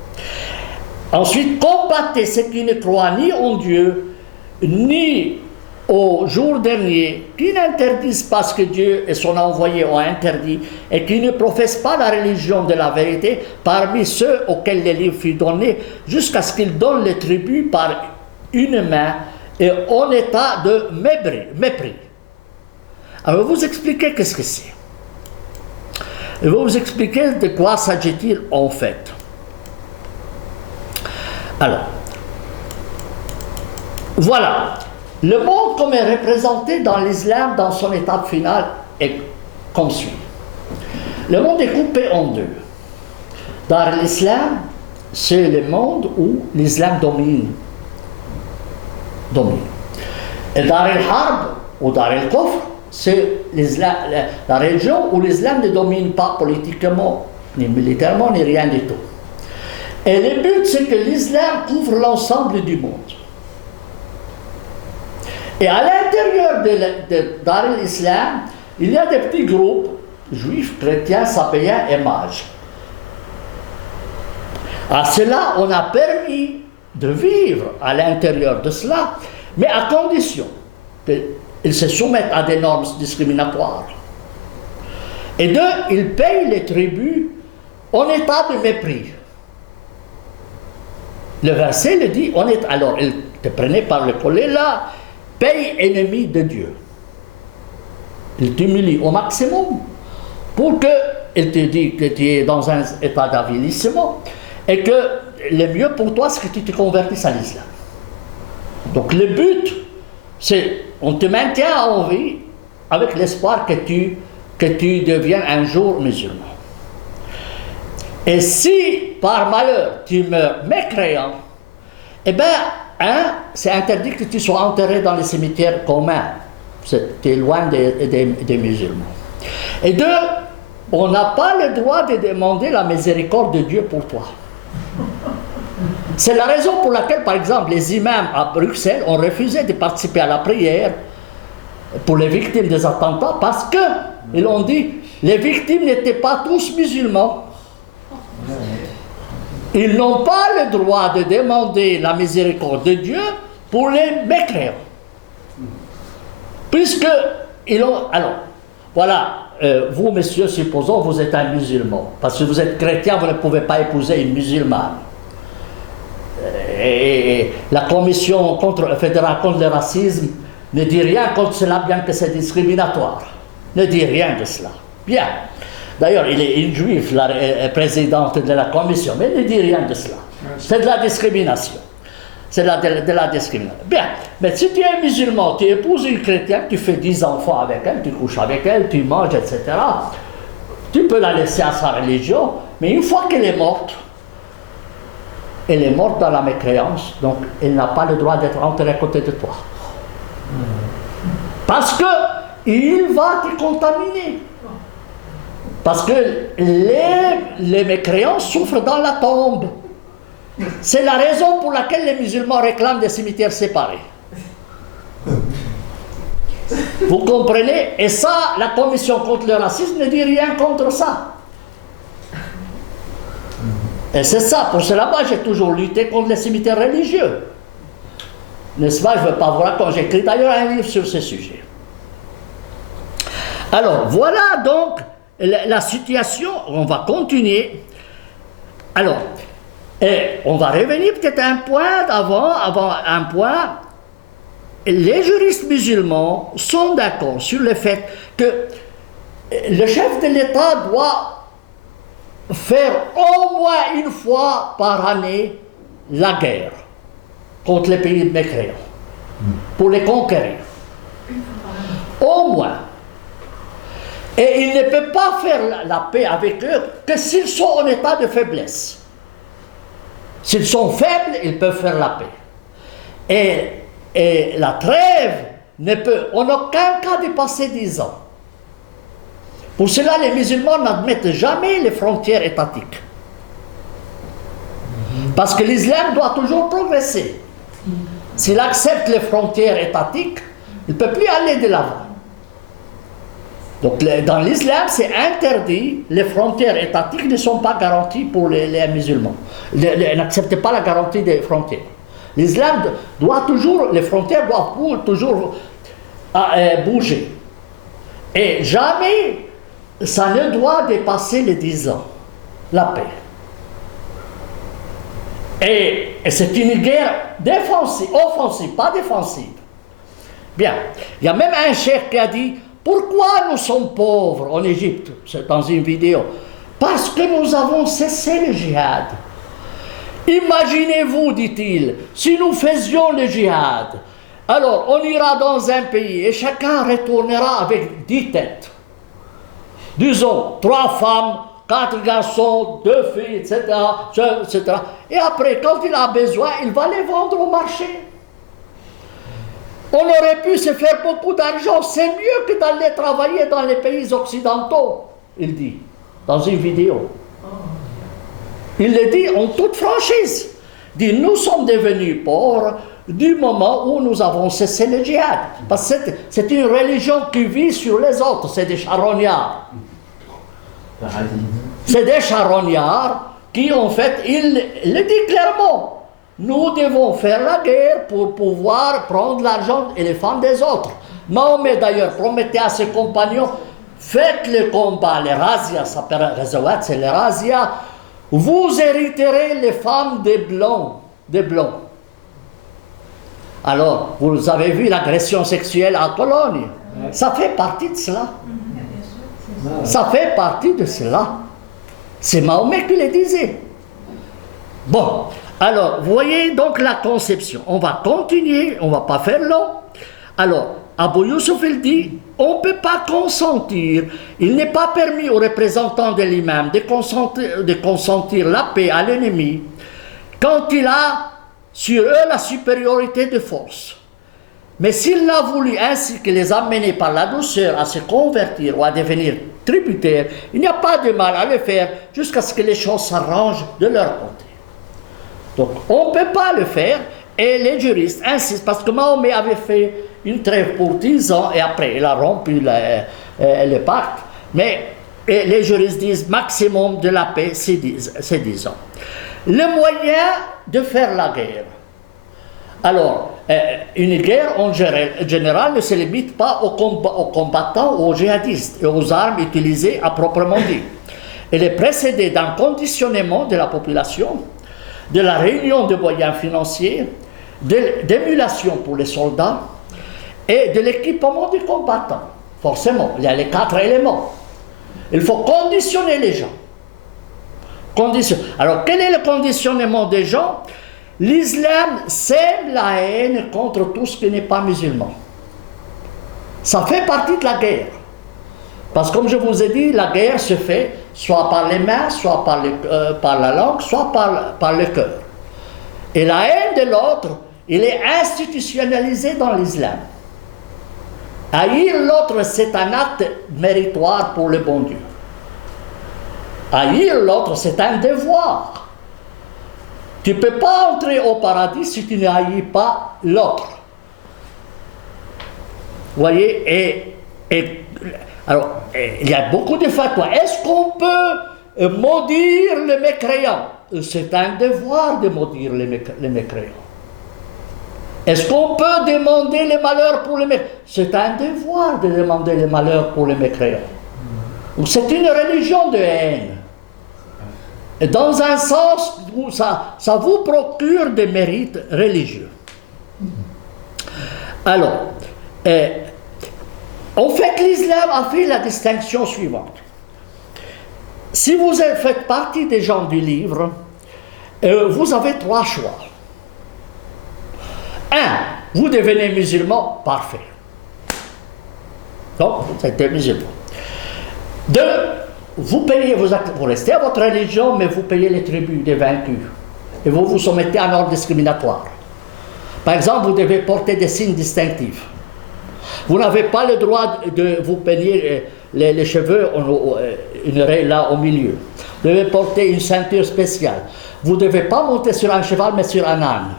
Ensuite, combattez ceux qui ne croient ni en Dieu, ni au jour dernier, qui n'interdisent pas ce que Dieu et son envoyé ont interdit, et qui ne professent pas la religion de la vérité parmi ceux auxquels les livres furent donnés, jusqu'à ce qu'ils donnent les tribus par une main et en état de mépris. Alors, je vais vous expliquer qu'est-ce que c'est. Je vais vous expliquer de quoi s'agit-il en fait. Alors, voilà. Le monde comme est représenté dans l'islam, dans son étape finale, est comme suit. Le monde est coupé en deux. Dans l'islam, c'est le monde où l'islam domine. Et dans al-harb ou dans al-kufr, c'est la religion où l'islam ne domine pas politiquement, ni militairement, ni rien du tout. Et le but, c'est que l'islam couvre l'ensemble du monde. Et à l'intérieur de Dar al-Islam, il y a des petits groupes, juifs, chrétiens, sabéens et mages. À cela, on a permis de vivre à l'intérieur de cela, mais à condition qu'ils se soumettent à des normes discriminatoires. Et deux, ils payent les tribus en état de mépris. Le verset le dit, alors ils te prenaient par le collet là, paye ennemi de Dieu. Il t'humilie au maximum pour qu'il te dise que tu es dans un état d'avilissement et que le mieux pour toi, c'est que tu te convertisses à l'islam. Donc le but, c'est on te maintient en vie avec l'espoir que tu deviennes un jour musulman. Et si par malheur tu meurs mécréant, eh bien, c'est interdit que tu sois enterré dans les cimetières communs. Tu es loin des musulmans. Et deux, on n'a pas le droit de demander la miséricorde de Dieu pour toi. C'est la raison pour laquelle, par exemple, les imams à Bruxelles ont refusé de participer à la prière pour les victimes des attentats parce qu'ils ont dit les victimes n'étaient pas tous musulmans. Ils n'ont pas le droit de demander la miséricorde de Dieu pour les mécréants. Puisque ils ont... Alors, voilà, vous, messieurs, supposons vous êtes un musulman. Parce que vous êtes chrétien, vous ne pouvez pas épouser une musulmane. Et la commission fédérale contre le racisme ne dit rien contre cela, bien que c'est discriminatoire. Ne dit rien de cela. Bien. D'ailleurs, il est une juive, la présidente de la commission, mais elle ne dit rien de cela. C'est de la discrimination. C'est de la discrimination. Bien, mais si tu es musulman, tu épouses une chrétienne, tu fais 10 enfants avec elle, tu couches avec elle, tu manges, etc. Tu peux la laisser à sa religion, mais une fois qu'elle est morte dans la mécréance, donc elle n'a pas le droit d'être enterrée à côté de toi. Parce qu'il va te contaminer. Parce que les mécréants souffrent dans la tombe. C'est la raison pour laquelle les musulmans réclament des cimetières séparés. Vous comprenez? Et ça, la commission contre le racisme ne dit rien contre ça. Et c'est ça, pour cela, moi j'ai toujours lutté contre les cimetières religieux. N'est-ce pas? Je ne veux pas vous raconter. J'ai écrit d'ailleurs un livre sur ce sujet. Alors, voilà donc la situation. On va continuer. Alors, et on va revenir peut-être à un point avant un point. Les juristes musulmans sont d'accord sur le fait que le chef de l'État doit faire au moins une fois par année la guerre contre les pays mécréants pour les conquérir. Au moins. Et il ne peut pas faire la paix avec eux que s'ils sont en état de faiblesse. S'ils sont faibles, ils peuvent faire la paix. Et la trêve ne peut en aucun cas dépasser 10 ans. Pour cela, les musulmans n'admettent jamais les frontières étatiques. Parce que l'islam doit toujours progresser. S'il accepte les frontières étatiques, il ne peut plus aller de l'avant. Donc dans l'islam, c'est interdit, les frontières étatiques ne sont pas garanties pour les musulmans. N'acceptez pas la garantie des frontières. L'islam doit toujours, les frontières doivent toujours bouger. Et jamais ça ne doit dépasser les 10 ans, la paix. Et c'est une guerre défensive, offensive, pas défensive. Bien, il y a même un cheikh qui a dit, pourquoi nous sommes pauvres en Égypte? C'est dans une vidéo. Parce que nous avons cessé le djihad. Imaginez-vous, dit-il, si nous faisions le djihad, alors on ira dans un pays et chacun retournera avec 10 têtes. Disons, 3 femmes, 4 garçons, 2 filles, etc., etc. Et après, quand il a besoin, il va les vendre au marché. On aurait pu se faire beaucoup d'argent, c'est mieux que d'aller travailler dans les pays occidentaux, il dit, dans une vidéo. Il le dit en toute franchise. Il dit, nous sommes devenus pauvres du moment où nous avons cessé le djihad. Parce que c'est une religion qui vit sur les autres, c'est des charognards. C'est des charognards qui, en fait, il le dit clairement. Nous devons faire la guerre pour pouvoir prendre l'argent et les femmes des autres. Mahomet, d'ailleurs, promettait à ses compagnons, faites le combat, les razzias, ça s'appelle Ghazawat, c'est les razzias, vous hériterez les femmes des blancs, Alors, vous avez vu l'agression sexuelle en Pologne. Ça fait partie de cela. Ça fait partie de cela. C'est Mahomet qui le disait. Bon, alors, vous voyez donc la conception. On va continuer, on ne va pas faire long. Alors, Abou Youssouf, il dit, on ne peut pas consentir, il n'est pas permis aux représentants de l'imam de consentir la paix à l'ennemi quand il a sur eux la supériorité de force. Mais s'il l'a voulu ainsi que les amener par la douceur à se convertir ou à devenir tributaires, il n'y a pas de mal à le faire jusqu'à ce que les choses s'arrangent de leur côté. Donc on ne peut pas le faire et les juristes insistent parce que Mahomet avait fait une trêve pour 10 ans et après il a rompu le pacte. Mais les juristes disent maximum de la paix c'est 10 ans. Le moyen de faire la guerre. Alors, une guerre en général ne se limite pas aux combattants ou aux djihadistes et aux armes utilisées à proprement dit. Elle est précédée d'un conditionnement de la population, de la réunion de moyens financiers, d'émulation pour les soldats et de l'équipement des combattants. Forcément, il y a les 4 éléments. Il faut conditionner les gens. Alors, quel est le conditionnement des gens? L'islam sème la haine contre tout ce qui n'est pas musulman. Ça fait partie de la guerre. Parce que comme je vous ai dit, la guerre se fait soit par les mains, soit par la langue, soit par le cœur. Et la haine de l'autre, elle est institutionnalisée dans l'islam. Haïr l'autre, c'est un acte méritoire pour le bon Dieu. Haïr l'autre, c'est un devoir. Tu ne peux pas entrer au paradis si tu ne haïs pas l'autre. Vous voyez, alors, il y a beaucoup de fatwas. Est-ce qu'on peut maudire le mécréant? C'est un devoir de maudire les mécréants. Est-ce qu'on peut demander les malheurs pour les mécréants? C'est un devoir de demander les malheurs pour les mécréants. C'est une religion de haine. Et dans un sens où ça vous procure des mérites religieux. Alors, en fait, l'islam a fait la distinction suivante. Si vous faites partie des gens du livre, vous avez 3 choix. 1, vous devenez musulman, parfait. Donc, vous êtes musulman. 2, vous payez, vous restez à votre religion, mais vous payez les tributs des vaincus. et vous vous soumettez à un ordre discriminatoire. Par exemple, vous devez porter des signes distinctifs. Vous n'avez pas le droit de vous peigner les cheveux, une raie là au milieu. Vous devez porter une ceinture spéciale. Vous ne devez pas monter sur un cheval, mais sur un âne.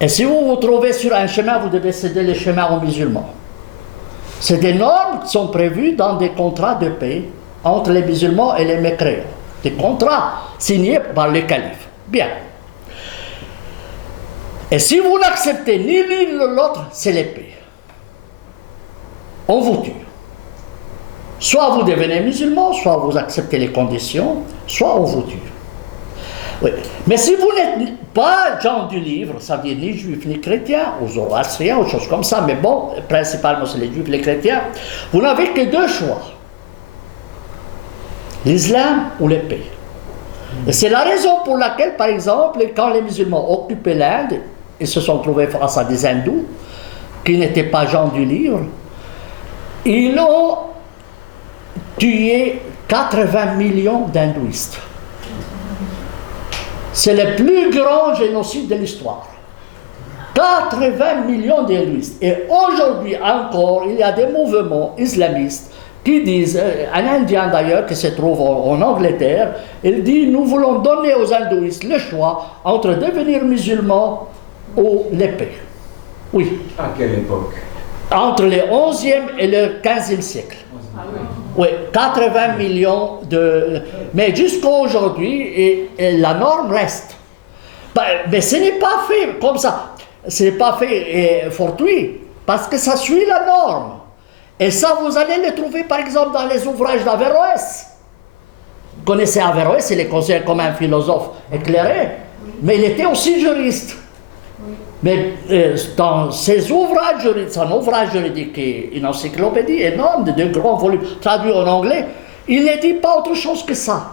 Et si vous vous trouvez sur un chemin, vous devez céder le chemin aux musulmans. C'est des normes qui sont prévues dans des contrats de paix entre les musulmans et les mécréants. Des contrats signés par le calife. Bien. Et si vous n'acceptez ni l'une ni l'autre, c'est l'épée. On vous tue. Soit vous devenez musulman, soit vous acceptez les conditions, soit on vous tue. Oui. Mais si vous n'êtes pas gens du livre, ça veut dire ni juifs ni chrétiens, ou zoroastriens, ou choses comme ça, mais bon, principalement c'est les juifs et les chrétiens, vous n'avez que deux choix. L'islam ou l'épée. Et c'est la raison pour laquelle, par exemple, quand les musulmans occupaient l'Inde, ils se sont trouvés face à des hindous, qui n'étaient pas gens du livre, ils ont tué 80 millions d'hindouistes. C'est le plus grand génocide de l'histoire. 80 millions d'hindouistes. Et aujourd'hui encore, il y a des mouvements islamistes qui disent, un Indien d'ailleurs qui se trouve en Angleterre, il dit, nous voulons donner aux hindouistes le choix entre devenir musulmans ou l'épée. Oui. À quelle époque? Entre le 11e et le 15e siècle. Oui, 80 millions de... Mais jusqu'à aujourd'hui, et la norme reste. Mais ce n'est pas fait comme ça. Ce n'est pas fait fortuit, parce que ça suit la norme. Et ça, vous allez le trouver, par exemple, dans les ouvrages d'Averroès. Vous connaissez Averroès, il est considéré comme un philosophe éclairé, mais il était aussi juriste. Mais dans ses ouvrages juridiques, son ouvrage juridique est une encyclopédie énorme de 2 grands volumes traduits en anglais, il ne dit pas autre chose que ça.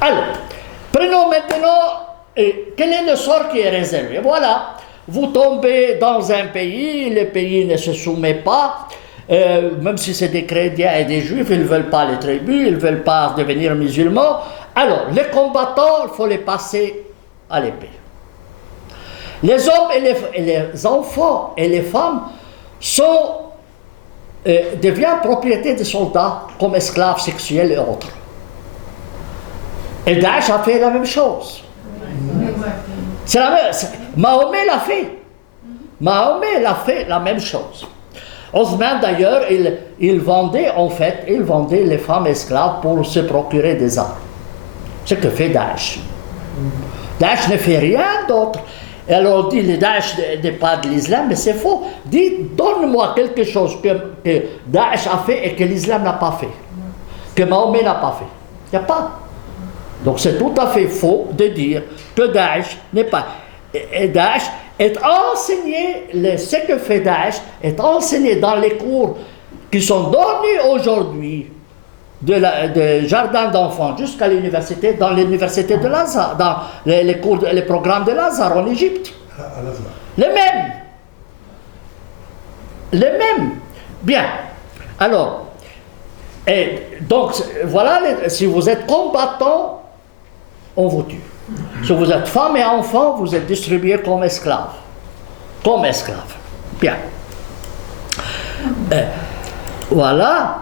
Alors, prenons maintenant, quel est le sort qui est réservé? Voilà, vous tombez dans un pays, le pays ne se soumet pas, même si c'est des chrétiens et des juifs, ils ne veulent pas les tribus, ils ne veulent pas devenir musulmans. Alors, les combattants, il faut les passer à l'épée. Les hommes et les enfants et les femmes deviennent propriété des soldats comme esclaves sexuels et autres. Et Daesh a fait la même chose. C'est la même, Mahomet l'a fait. Mahomet l'a fait la même chose. Osman d'ailleurs, il vendait les femmes esclaves pour se procurer des armes. Ce que fait Daesh. Daesh ne fait rien d'autre. Et alors on dit, le Daesh n'est pas de l'islam, mais c'est faux. Dites, donne-moi quelque chose que Daesh a fait et que l'islam n'a pas fait. Que Mahomet n'a pas fait. Il n'y a pas. Donc c'est tout à fait faux de dire que Daesh n'est pas... Et Daesh est enseigné, ce que fait Daesh est enseigné dans les cours qui sont donnés aujourd'hui de jardin d'enfants jusqu'à l'université, dans l'université de Lazare, dans les programmes de Lazare en Égypte. Les mêmes. Les mêmes. Bien. Alors, et donc, voilà, si vous êtes combattant, on vous tue. Si vous êtes femme et enfant, vous êtes distribués comme esclaves. Comme esclaves. Bien. Voilà.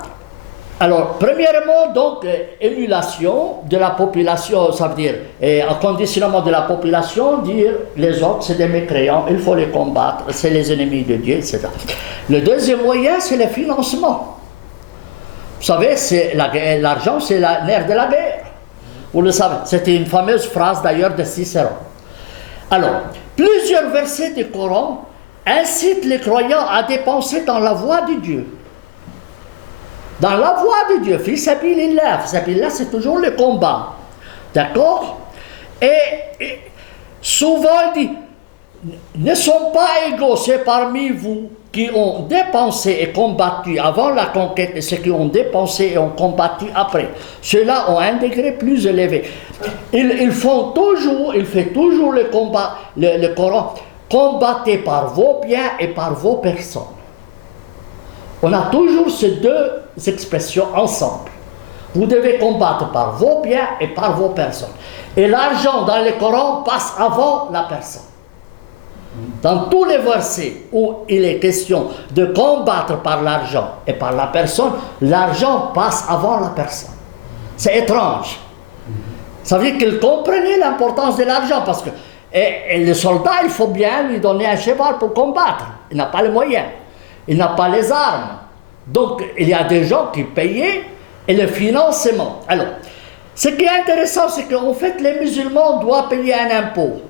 Alors, premièrement, donc, émulation de la population, ça veut dire, un conditionnement de la population, dire les autres, c'est des mécréants, il faut les combattre, c'est les ennemis de Dieu, etc. Le deuxième moyen, c'est le financement. Vous savez, l'argent, c'est la nerf de la guerre. Vous le savez, c'était une fameuse phrase d'ailleurs de Cicéron. Alors, plusieurs versets du Coran incitent les croyants à dépenser dans la voie de Dieu. Dans la voie de Dieu, fi sabilillah, c'est toujours le combat. D'accord? Et souvent, il dit, ne sont pas égaux, c'est parmi vous qui ont dépensé et combattu avant la conquête et ceux qui ont dépensé et ont combattu après. Ceux-là ont un degré plus élevé. Ils fait toujours le combat, le Coran, combattez par vos biens et par vos personnes. On a toujours ces deux expressions ensemble. Vous devez combattre par vos biens et par vos personnes. Et l'argent dans le Coran passe avant la personne. Dans tous les versets où il est question de combattre par l'argent et par la personne, l'argent passe avant la personne. C'est étrange. Ça veut dire qu'il comprenait l'importance de l'argent parce que et le soldat, il faut bien lui donner un cheval pour combattre. Il n'a pas les moyens, il n'a pas les armes. Donc il y a des gens qui payaient et le financement. Alors, ce qui est intéressant, c'est qu'en fait, les musulmans doivent payer un impôt.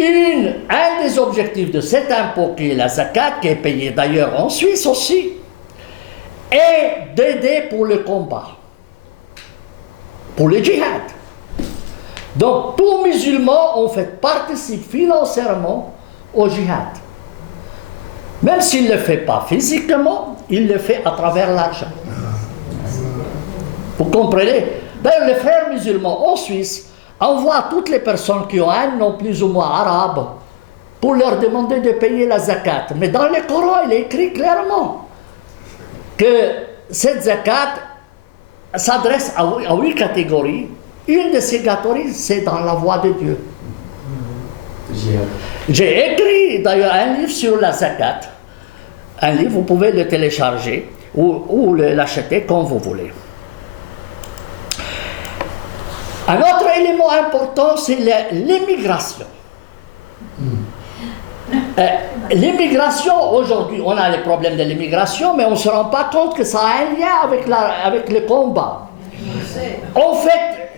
Un des objectifs de cet impôt, qui est la zakat, qui est payée d'ailleurs en Suisse aussi, est d'aider pour le combat, pour le djihad. Donc, tout musulman, en fait, participe financièrement au djihad. Même s'il ne le fait pas physiquement, il le fait à travers l'argent. Vous comprenez? D'ailleurs, les frères musulmans en Suisse envoient à toutes les personnes qui ont un nom plus ou moins arabe pour leur demander de payer la zakat. Mais dans le Coran, il est écrit clairement que cette zakat s'adresse à 8 catégories. Une de ces catégories, c'est dans la voie de Dieu. J'ai écrit d'ailleurs un livre sur la zakat. Un livre, vous pouvez le télécharger ou l'acheter comme vous voulez. Un autre élément important, c'est l'immigration. L'immigration, aujourd'hui, on a les problèmes de l'immigration, mais on ne se rend pas compte que ça a un lien avec le combat. En fait,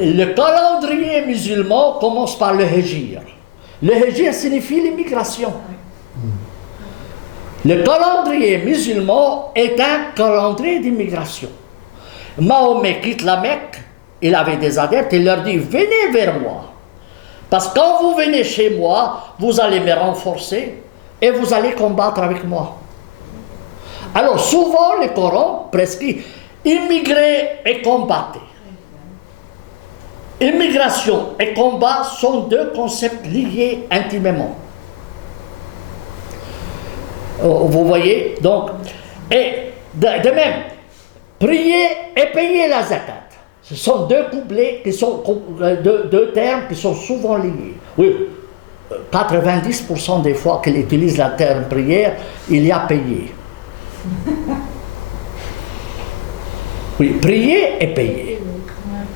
le calendrier musulman commence par le Hégir. Le Hégir signifie l'immigration. Le calendrier musulman est un calendrier d'immigration. Mahomet quitte la Mecque, il avait des adeptes, il leur dit « Venez vers moi, parce que quand vous venez chez moi, vous allez me renforcer et vous allez combattre avec moi. » Alors souvent, le Coran prescrit « Immigrer et combattre ». Immigration et combat sont deux concepts liés intimement. Vous voyez, donc, et de même, prier et payer la zakat. Ce sont deux couplets qui sont deux termes qui sont souvent liés. Oui, 90% des fois qu'il utilise le terme prière, il y a payé. Oui, prier et payer.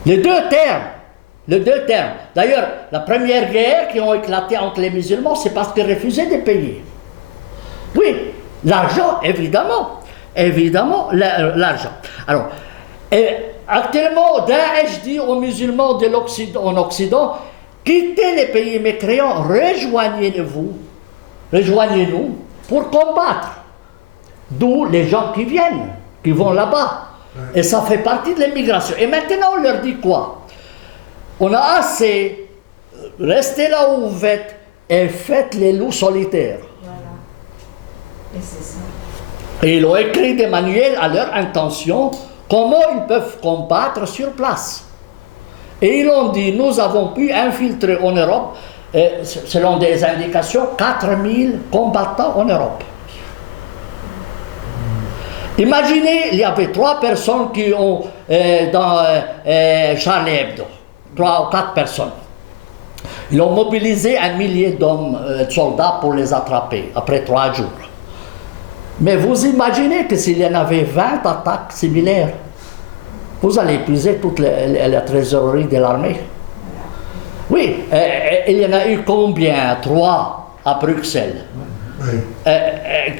Les deux termes. D'ailleurs, la première guerre qui a éclaté entre les musulmans, c'est parce qu'ils refusaient de payer. Oui, l'argent, évidemment, l'argent. Alors, actuellement, Daesh dit aux musulmans en Occident, quittez les pays mécréants, rejoignez-nous pour combattre. D'où les gens qui vont là-bas. Et ça fait partie de l'immigration. Et maintenant, on leur dit quoi? On a assez, restez là où vous êtes et faites les loups solitaires. Voilà. Et c'est ça. Et ils ont écrit des manuels à leur intention, comment ils peuvent combattre sur place. Et ils ont dit, nous avons pu infiltrer en Europe, selon des indications, 4000 combattants en Europe. Imaginez, il y avait 3 personnes qui ont, dans Charlie Hebdo, 3 ou 4 personnes. Ils ont mobilisé 1 millier d'hommes, soldats pour les attraper, après 3 jours. Mais vous imaginez que s'il y en avait 20 attaques similaires, vous allez épuiser toute la trésorerie de l'armée. Oui, il y en a eu combien? 3 à Bruxelles.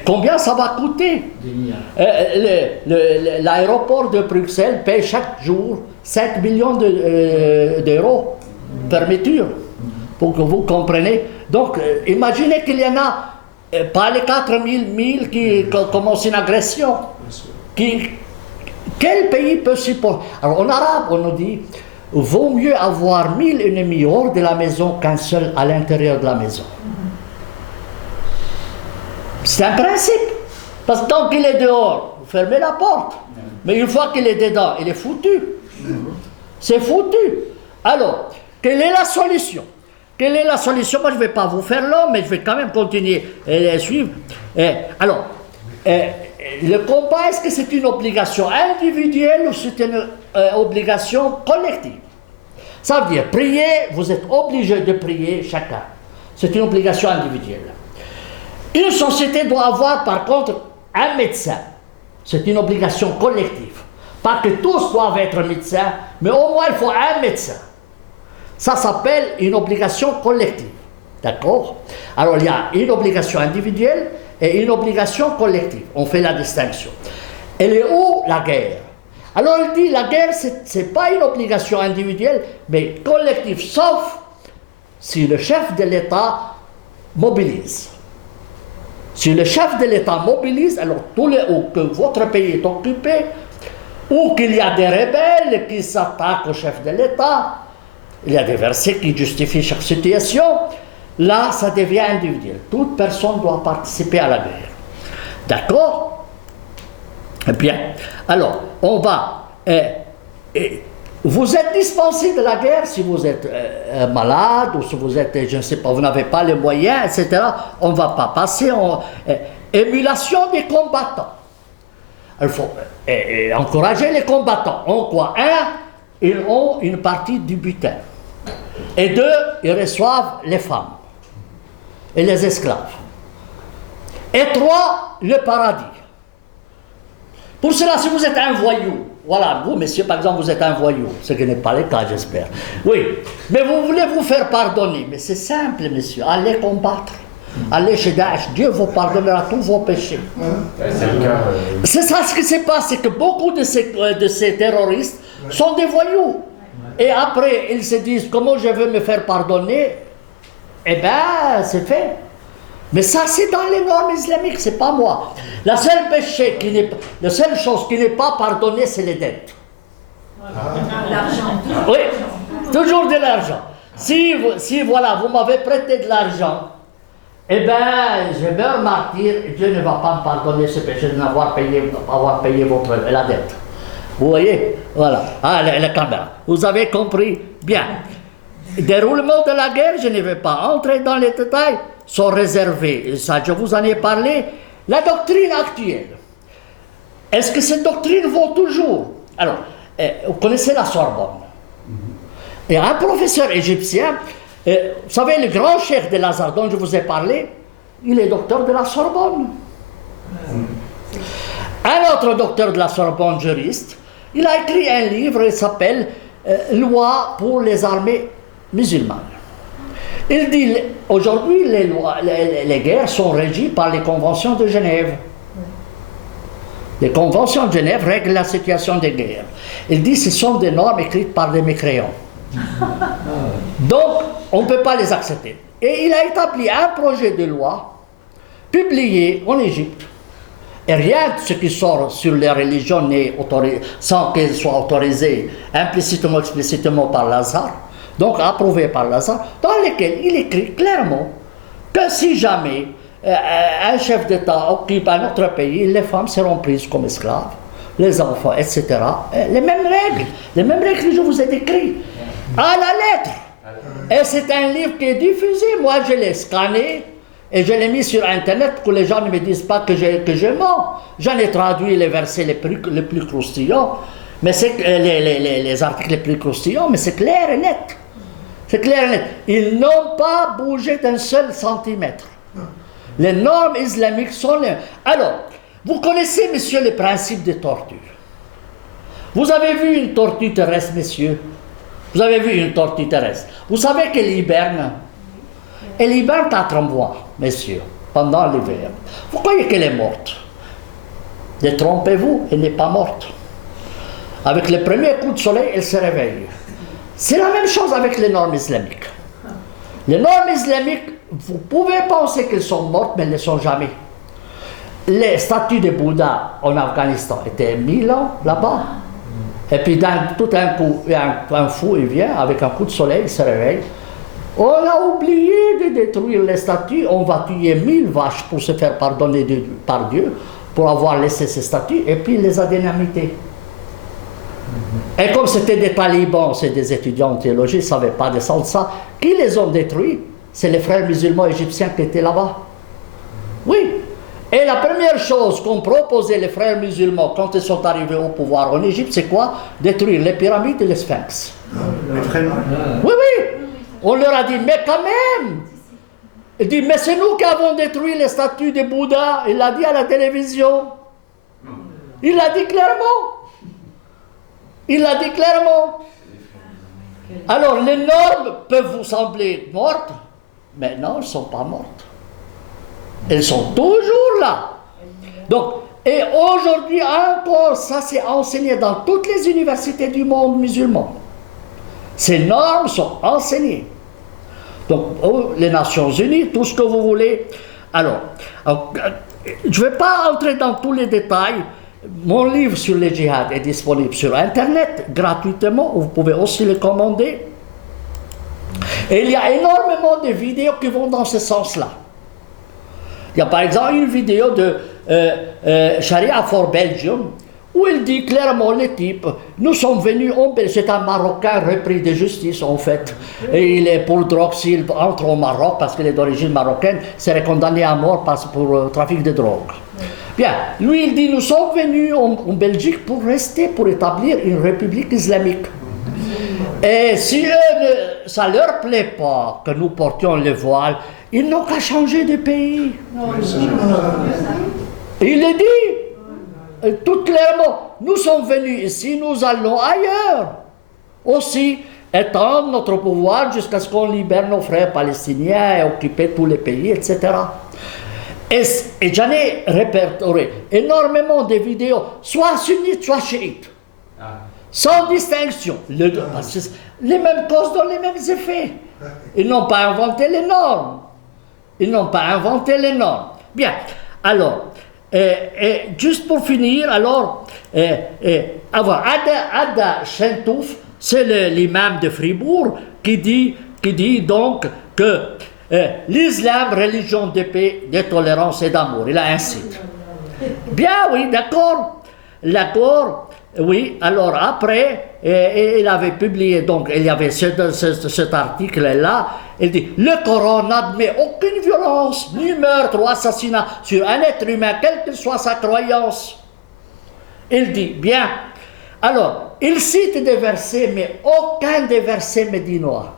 Combien ça va coûter? L'aéroport de Bruxelles paye chaque jour 7 millions d'euros fermeture, pour que vous compreniez. Donc, imaginez qu'il y en a, pas les 4000 qui commencent une agression. Quel pays peut supporter? Alors, en arabe, on nous dit, vaut mieux avoir 1000 ennemis hors de la maison qu'un seul à l'intérieur de la maison. C'est un principe. Parce que tant qu'il est dehors, vous fermez la porte. Mais une fois qu'il est dedans, il est foutu. C'est foutu. Alors, quelle est la solution? Quelle est la solution? Moi, je ne vais pas vous faire l'homme, mais je vais quand même continuer et suivre. Alors, le combat, est-ce que c'est une obligation individuelle ou c'est une obligation collective? Ça veut dire, prier, vous êtes obligé de prier chacun. C'est une obligation individuelle. Une société doit avoir par contre un médecin. C'est une obligation collective. Pas que tous doivent être médecins, mais au moins il faut un médecin. Ça s'appelle une obligation collective. D'accord? Alors il y a une obligation individuelle et une obligation collective. On fait la distinction. Elle est où la guerre? Alors il dit la guerre, ce n'est pas une obligation individuelle, mais collective, sauf si le chef de l'État mobilise. Si le chef de l'État mobilise, alors ou que votre pays est occupé, ou qu'il y a des rebelles qui s'attaquent au chef de l'État, il y a des versets qui justifient chaque situation, là ça devient individuel. Toute personne doit participer à la guerre. D'accord? Bien. Alors, on va... vous êtes dispensé de la guerre si vous êtes malade ou si vous êtes, je ne sais pas, vous n'avez pas les moyens, etc. On ne va pas passer en émulation des combattants. Il faut encourager les combattants. En quoi? Un, ils ont une partie du butin. Et deux, ils reçoivent les femmes et les esclaves. Et trois, le paradis. Pour cela, si vous êtes un voyou, voilà, vous, messieurs, par exemple, vous êtes un voyou, ce qui n'est pas le cas, j'espère. Oui, mais vous voulez vous faire pardonner. Mais c'est simple, messieurs, allez combattre. Allez chez Daesh, Dieu vous pardonnera tous vos péchés. C'est ça ce qui se passe, c'est que beaucoup de ces terroristes sont des voyous. Et après, ils se disent, comment je veux me faire pardonner? Eh bien, c'est fait. Mais ça, c'est dans les normes islamiques, c'est pas moi. La seule chose qui n'est pas pardonnée, c'est les dettes. L'argent. Oui, toujours de l'argent. Si voilà, vous m'avez prêté de l'argent, eh bien, je meurs martyr et Dieu ne va pas me pardonner ce péché de n'avoir payé la dette. Vous voyez? Voilà. Ah, la caméra. Vous avez compris? Bien. Déroulement de la guerre, je ne vais pas entrer dans les détails, sont réservés. Ça, je vous en ai parlé. La doctrine actuelle. Est-ce que cette doctrine vaut toujours? Alors, vous connaissez la Sorbonne. Et un professeur égyptien, vous savez, le grand cheikh de Lazare dont je vous ai parlé, il est docteur de la Sorbonne. Un autre docteur de la Sorbonne, juriste, il a écrit un livre, il s'appelle Loi pour les armées musulmanes. Il dit, aujourd'hui, les guerres sont régies par les conventions de Genève. Les conventions de Genève règlent la situation des guerres. Il dit, ce sont des normes écrites par des mécréants. Donc, on ne peut pas les accepter. Et il a établi un projet de loi publié en Égypte. Et rien de ce qui sort sur les religions n'est autorisé, sans qu'elles soient autorisées implicitement ou explicitement par Lazare, donc approuvé par Lazare, dans lequel il écrit clairement que si jamais un chef d'État occupe un autre pays, les femmes seront prises comme esclaves, les enfants, etc. Les mêmes règles que je vous ai décrites, à la lettre. Et c'est un livre qui est diffusé, moi je l'ai scanné, et je l'ai mis sur Internet pour que les gens ne me disent pas que je mens. J'en ai traduit les versets les plus croustillants, mais c'est les articles les plus croustillants, mais c'est clair et net. C'est clair et net. Ils n'ont pas bougé d'un seul centimètre. Les normes islamiques sont les... Alors, vous connaissez, messieurs, le principe des tortures. Vous avez vu une tortue terrestre, messieurs? Vous avez vu une tortue terrestre? Vous savez qu'elle hiberne? Elle hiberne 4 mois, messieurs, pendant l'hiver. Vous croyez qu'elle est morte? Détrompez-vous, elle n'est pas morte. Avec le premier coup de soleil, elle se réveille. C'est la même chose avec les normes islamiques. Les normes islamiques, vous pouvez penser qu'elles sont mortes, mais elles ne sont jamais. Les statues de Bouddha en Afghanistan étaient 1000 ans là-bas. Et puis tout d'un coup, un fou, il vient, avec un coup de soleil, il se réveille. On a oublié de détruire les statues, on va tuer 1000 vaches pour se faire pardonner par Dieu, pour avoir laissé ces statues, et puis il les a dynamités. Et comme c'était des talibans, c'est des étudiants en théologie, ils ne savaient pas descendre ça, qui les ont détruits? C'est les frères musulmans égyptiens qui étaient là-bas. Oui. Et la première chose qu'ont proposé les frères musulmans quand ils sont arrivés au pouvoir en Égypte, c'est quoi? Détruire les pyramides et les sphinx. Mais vraiment. Oui, oui. On leur a dit, mais quand même. Il dit, mais c'est nous qui avons détruit les statues de Bouddha. Il l'a dit à la télévision. Il l'a dit clairement. Il l'a dit clairement. Alors, les normes peuvent vous sembler mortes, mais non, elles ne sont pas mortes. Elles sont toujours là. Donc, et aujourd'hui encore, ça c'est enseigné dans toutes les universités du monde musulman. Ces normes sont enseignées. Donc, les Nations Unies, tout ce que vous voulez. Alors je ne vais pas entrer dans tous les détails. Mon livre sur le djihad est disponible sur Internet, gratuitement. Vous pouvez aussi le commander. Et il y a énormément de vidéos qui vont dans ce sens-là. Il y a par exemple une vidéo de Sharia for Belgium, où il dit clairement, les types, nous sommes venus en Belgique, c'est un Marocain repris de justice en fait, et il est pour drogue, s'il entre au Maroc, parce qu'il est d'origine marocaine, serait condamné à mort pour trafic de drogue. Bien, lui il dit, nous sommes venus en Belgique pour rester, pour établir une république islamique. Et si ça ne leur plaît pas que nous portions le voile, ils n'ont qu'à changer de pays. Il le dit tout clairement. Nous sommes venus ici, nous allons ailleurs. Aussi, étendre notre pouvoir jusqu'à ce qu'on libère nos frères palestiniens et occuper tous les pays, etc. Et j'en ai répertorié énormément de vidéos, soit sunnites, soit chiites. Sans distinction. Parce que les mêmes causes donnent les mêmes effets. Ils n'ont pas inventé les normes. Ils n'ont pas inventé les normes. Bien, alors, juste pour finir, alors, Ada Chentouf, c'est l'imam de Fribourg qui dit donc que l'islam, religion de paix, de tolérance et d'amour. Il a un site. Bien, oui, d'accord. D'accord. Oui, alors après, il avait publié, donc il y avait cet article-là, il dit, le Coran n'admet aucune violence, ni meurtre ou assassinat sur un être humain, quelle que soit sa croyance. Il dit, bien, alors, il cite des versets, mais aucun des versets médinois.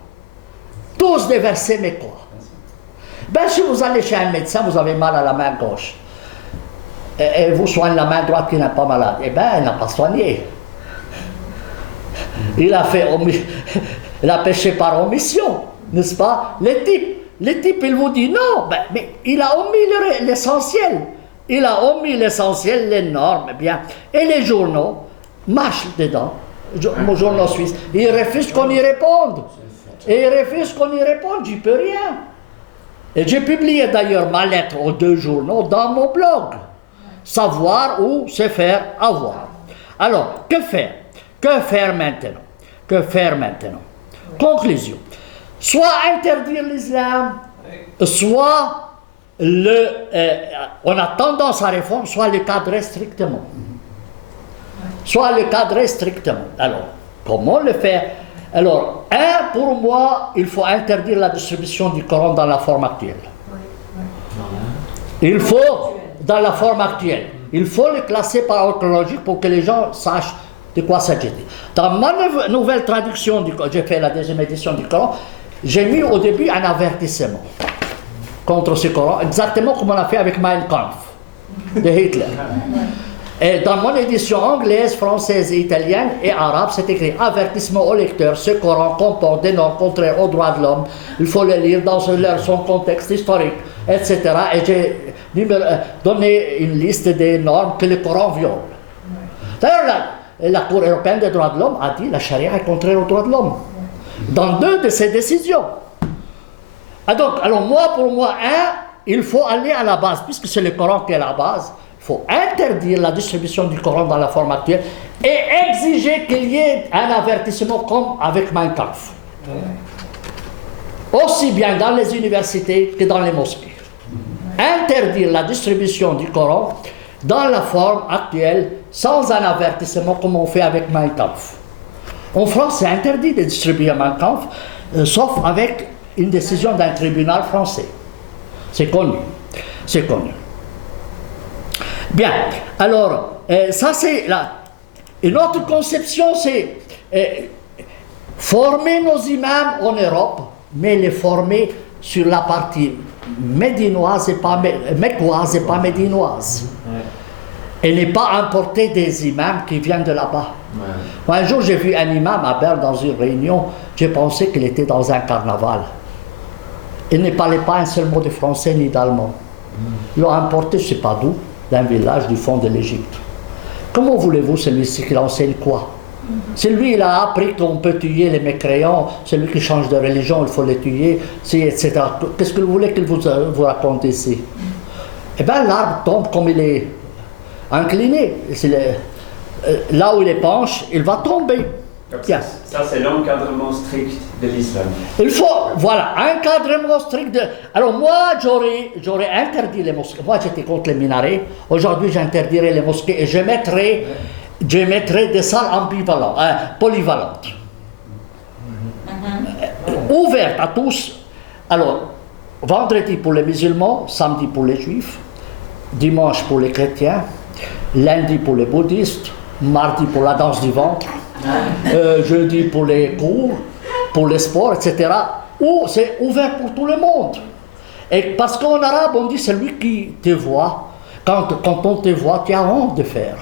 Tous des versets mécois. Ben, si vous allez chez un médecin, vous avez mal à la main gauche. Et vous soignez la main droite qui n'est pas malade. Eh bien, il n'a pas soigné. Il a péché par omission, n'est-ce pas? Les types, il vous dit non, mais il a omis l'essentiel. Il a omis l'essentiel, les normes, bien. Et les journaux marchent dedans, les journaux suisses. Ils refusent qu'on y réponde. Et ils refusent qu'on y réponde, j'y peux rien. Et j'ai publié d'ailleurs ma lettre aux 2 journaux dans mon blog. Savoir ou se faire avoir. Alors, que faire? Que faire maintenant? Que faire maintenant? Conclusion. Soit interdire l'islam, soit on a tendance à réformer, soit le cadrer strictement. Soit le cadrer strictement. Alors, comment le faire? Alors, pour moi, il faut interdire la distribution du Coran dans la forme actuelle. Il faut... dans la forme actuelle. Il faut le classer par ordre chronologique pour que les gens sachent de quoi s'agit. Dans ma nouvelle traduction, j'ai fait la 2e édition du Coran, j'ai mis au début un avertissement contre ce Coran, exactement comme on a fait avec Mein Kampf de Hitler. Et dans mon édition anglaise, française, italienne et arabe, c'est écrit « Avertissement au lecteur, ce Coran comporte des normes contraires aux droits de l'homme, il faut le lire dans son contexte historique, etc. » Et j'ai donné une liste des normes que le Coran viole. D'ailleurs, la Cour européenne des droits de l'homme a dit que la charia est contraire aux droits de l'homme. Dans 2 de ses décisions. Alors moi, pour moi, il faut aller à la base, puisque c'est le Coran qui est la base. Il faut interdire la distribution du Coran dans la forme actuelle et exiger qu'il y ait un avertissement comme avec Mein Kampf. Aussi bien dans les universités que dans les mosquées. Interdire la distribution du Coran dans la forme actuelle sans un avertissement comme on fait avec Mein Kampf. En France, c'est interdit de distribuer Mein Kampf, sauf avec une décision d'un tribunal français. C'est connu. C'est connu. Bien, alors, ça c'est là. Une autre conception, c'est former nos imams en Europe, mais les former sur la partie médinoise et pas mecquoise et pas médinoise. Et ne pas importer des imams qui viennent de là-bas. Moi, un jour, j'ai vu un imam à Berne dans une réunion, j'ai pensé qu'il était dans un carnaval. Il ne parlait pas un seul mot de français ni d'allemand. Ils l'ont importé, je ne sais pas d'où, d'un village du fond de l'Égypte. Comment voulez-vous celui-ci qu'il enseigne quoi? C'est lui, il a appris qu'on peut tuer les mécréants, celui qui change de religion, il faut les tuer, etc. Qu'est-ce que vous voulez qu'il vous raconte ici? Eh bien, l'arbre tombe comme il est incliné. Là où il est penche, il va tomber. Ça, c'est l'encadrement strict de l'islam. Il faut, voilà, encadrement strict de... Alors moi, j'aurais interdit les mosquées. Moi, j'étais contre les minarets. Aujourd'hui, j'interdirai les mosquées et je mettrai des salles polyvalentes. Ouvertes à tous. Alors, vendredi pour les musulmans, samedi pour les juifs, dimanche pour les chrétiens, lundi pour les bouddhistes, mardi pour la danse du ventre, jeudi pour les cours, pour les sports, etc. Où c'est ouvert pour tout le monde. Et parce qu'en arabe, on dit celui qui te voit, quand on te voit, tu as honte de faire.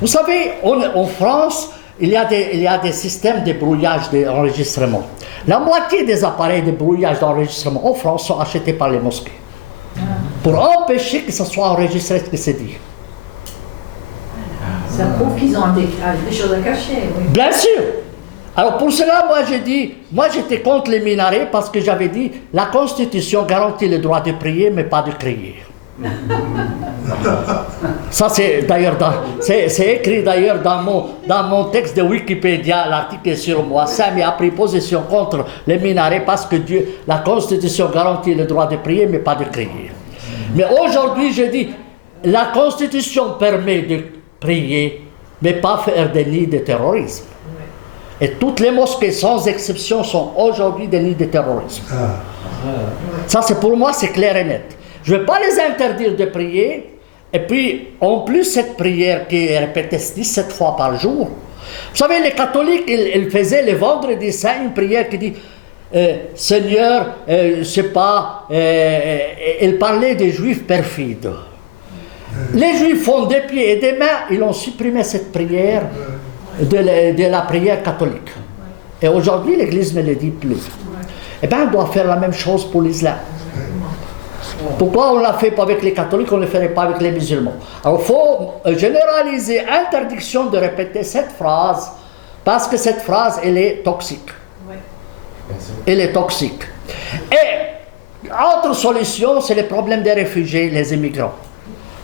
Vous savez, en France, il y a des systèmes de brouillage d'enregistrement. La moitié des appareils de brouillage d'enregistrement en France sont achetés par les mosquées. Pour empêcher que ce soit enregistré ce qui se dit. Ça prouve qu'ils ont des choses à cacher. Oui. Bien sûr. Alors pour cela, moi j'étais contre les minarets parce que j'avais dit la Constitution garantit le droit de prier mais pas de crier. Ça c'est d'ailleurs c'est écrit d'ailleurs dans mon texte de Wikipédia, l'article est sur moi. Sami a pris position contre les minarets parce que la Constitution garantit le droit de prier mais pas de crier. Mais aujourd'hui je dis la Constitution permet de prier mais pas faire des nids de terrorisme. Et toutes les mosquées sans exception sont aujourd'hui des nids de terrorisme. Ça c'est pour moi c'est clair et net. Je ne vais pas les interdire de prier. Et puis, en plus, cette prière qui est répétée 17 fois par jour. Vous savez, les catholiques, ils faisaient le vendredi saint une prière qui dit Seigneur, je ne sais pas, ils parlaient des juifs perfides. Les juifs font des pieds et des mains, ils ont supprimé cette prière de la prière catholique. Et aujourd'hui, l'Église ne le dit plus. Eh bien, on doit faire la même chose pour l'islam. Pourquoi on ne l'a fait pas avec les catholiques, on ne le ferait pas avec les musulmans? Alors il faut généraliser interdiction de répéter cette phrase, parce que cette phrase, elle est toxique. Elle est toxique. Et autre solution, c'est le problème des réfugiés, les immigrants.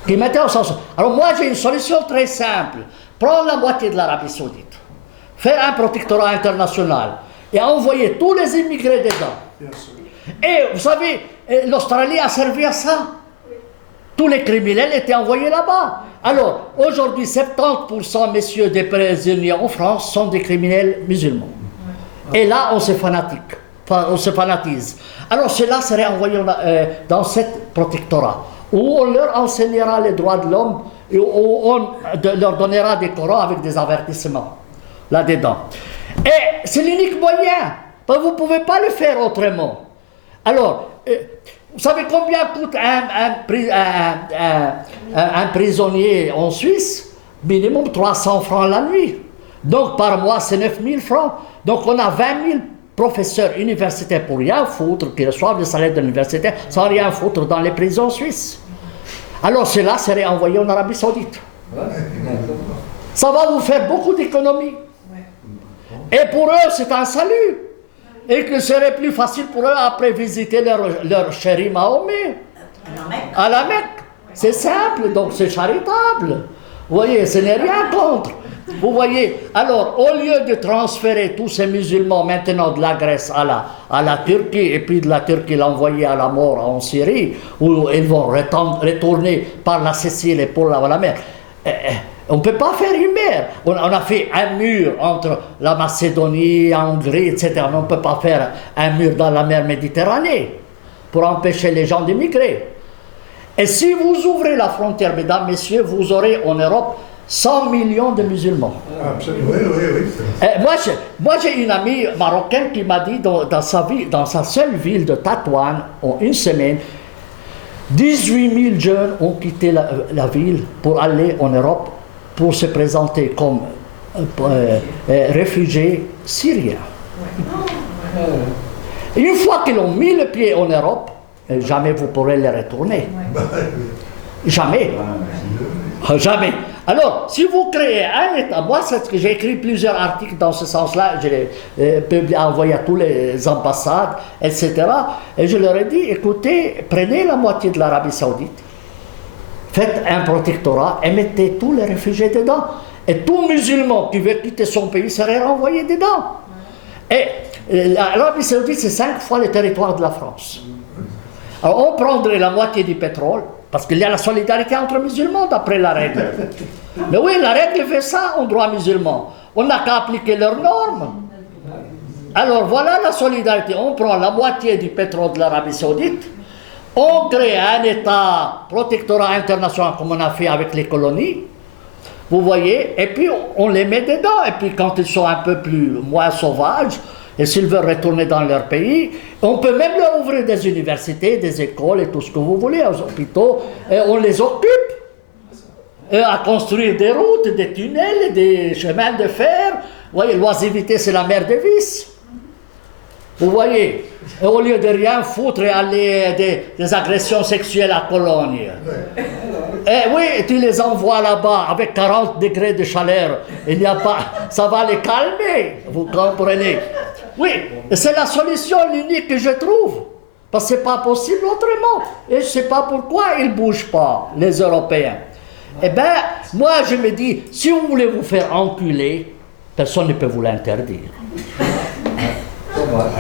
Qui mettaient au sens. Alors moi, j'ai une solution très simple. Prendre la moitié de l'Arabie Saoudite, faire un protectorat international et envoyer tous les immigrés dedans. Et vous savez, l'Australie a servi à ça. Tous les criminels étaient envoyés là-bas. Alors, aujourd'hui, 70%, messieurs, des prisonniers en France sont des criminels musulmans. Et là, on se fanatise. Alors, cela serait envoyé dans cette protectorat, où on leur enseignera les droits de l'homme, et où on leur donnera des Corans avec des avertissements là-dedans. Et c'est l'unique moyen. Vous ne pouvez pas le faire autrement. Alors, vous savez combien coûte un prisonnier en Suisse? Minimum 300 francs la nuit. Donc par mois, c'est 9 000 francs. Donc on a 20 000 professeurs universitaires pour rien foutre, qui reçoivent le salaire de l'université sans rien foutre dans les prisons suisses. Alors cela serait envoyé en Arabie Saoudite. Ça va vous faire beaucoup d'économies. Et pour eux, c'est un salut. Et que ce serait plus facile pour eux après visiter leur chéri Mahomet à la Mecque. C'est simple, donc c'est charitable. Vous voyez, ce n'est rien contre. Vous voyez, alors au lieu de transférer tous ces musulmans maintenant de la Grèce à la Turquie, et puis de la Turquie l'envoyer à la mort en Syrie, où ils vont retourner par la Sicile et pour la mer, on ne peut pas faire une mer. On a fait un mur entre la Macédonie, la Hongrie, etc. On ne peut pas faire un mur dans la mer Méditerranée pour empêcher les gens d'immigrer. Et si vous ouvrez la frontière, mesdames, messieurs, vous aurez en Europe 100 millions de musulmans. Absolument. Oui. Moi, j'ai une amie marocaine qui m'a dit dans sa seule ville de Tatouane, en une semaine, 18 000 jeunes ont quitté la ville pour aller en Europe pour se présenter comme réfugiés syriens. Une fois qu'ils ont mis le pied en Europe, jamais vous pourrez les retourner. Jamais. Jamais. Alors, si vous créez un État, moi, j'ai écrit plusieurs articles dans ce sens-là, je les envoyé à toutes les ambassades, etc. Et je leur ai dit, écoutez, prenez la moitié de l'Arabie Saoudite, faites un protectorat et mettez tous les réfugiés dedans. Et tout musulman qui veut quitter son pays serait renvoyé dedans. Et l'Arabie Saoudite, c'est 5 fois le territoire de la France. Alors, on prendrait la moitié du pétrole, parce qu'il y a la solidarité entre musulmans d'après la règle. Mais oui, la règle fait ça en droit musulman. On n'a qu'à appliquer leurs normes. Alors voilà la solidarité. On prend la moitié du pétrole de l'Arabie Saoudite, on crée un État protectorat international comme on a fait avec les colonies, vous voyez, et puis on les met dedans. Et puis quand ils sont un peu moins sauvages, et s'ils veulent retourner dans leur pays, on peut même leur ouvrir des universités, des écoles et tout ce que vous voulez, des hôpitaux, et on les occupe à construire des routes, des tunnels, des chemins de fer. Vous voyez, l'oisiveté, c'est la mère des vices. Vous voyez, et au lieu de rien foutre et aller des agressions sexuelles à Cologne. Et oui, tu les envoies là-bas avec 40 degrés de chaleur. Il n'y a pas, ça va les calmer, vous comprenez? Oui, c'est la solution l'unique que je trouve. Parce que ce n'est pas possible autrement. Et je ne sais pas pourquoi ils ne bougent pas, les Européens. Eh bien, moi je me dis, si vous voulez vous faire enculer, personne ne peut vous l'interdire.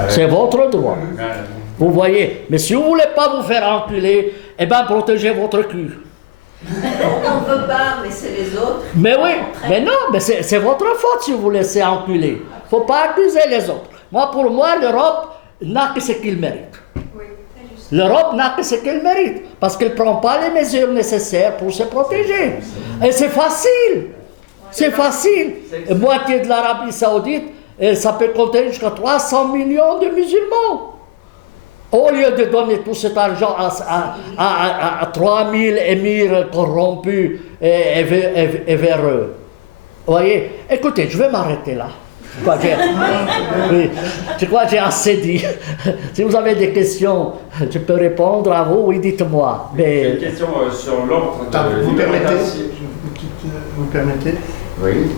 C'est votre droit. Vous voyez, mais si vous ne voulez pas vous faire enculer, eh bien protégez votre cul. On ne veut pas, mais c'est les autres. Mais oui, mais non, mais c'est votre faute si vous vous laissez enculer. Il ne faut pas accuser les autres. Pour moi, l'Europe n'a que ce qu'il mérite. L'Europe n'a que ce qu'elle mérite, parce qu'elle ne prend pas les mesures nécessaires pour se protéger. Et c'est facile. C'est facile. La moitié de l'Arabie Saoudite, ça peut compter jusqu'à 300 millions de musulmans. Au lieu de donner tout cet argent à 3000 émirs corrompus et vers eux. Vous voyez, écoutez, je vais m'arrêter là. Je crois que j'ai assez dit. Si vous avez des questions, je peux répondre à vous, oui, dites-moi. Mais... J'ai une question sur l'ordre de... Vous permettez? Oui.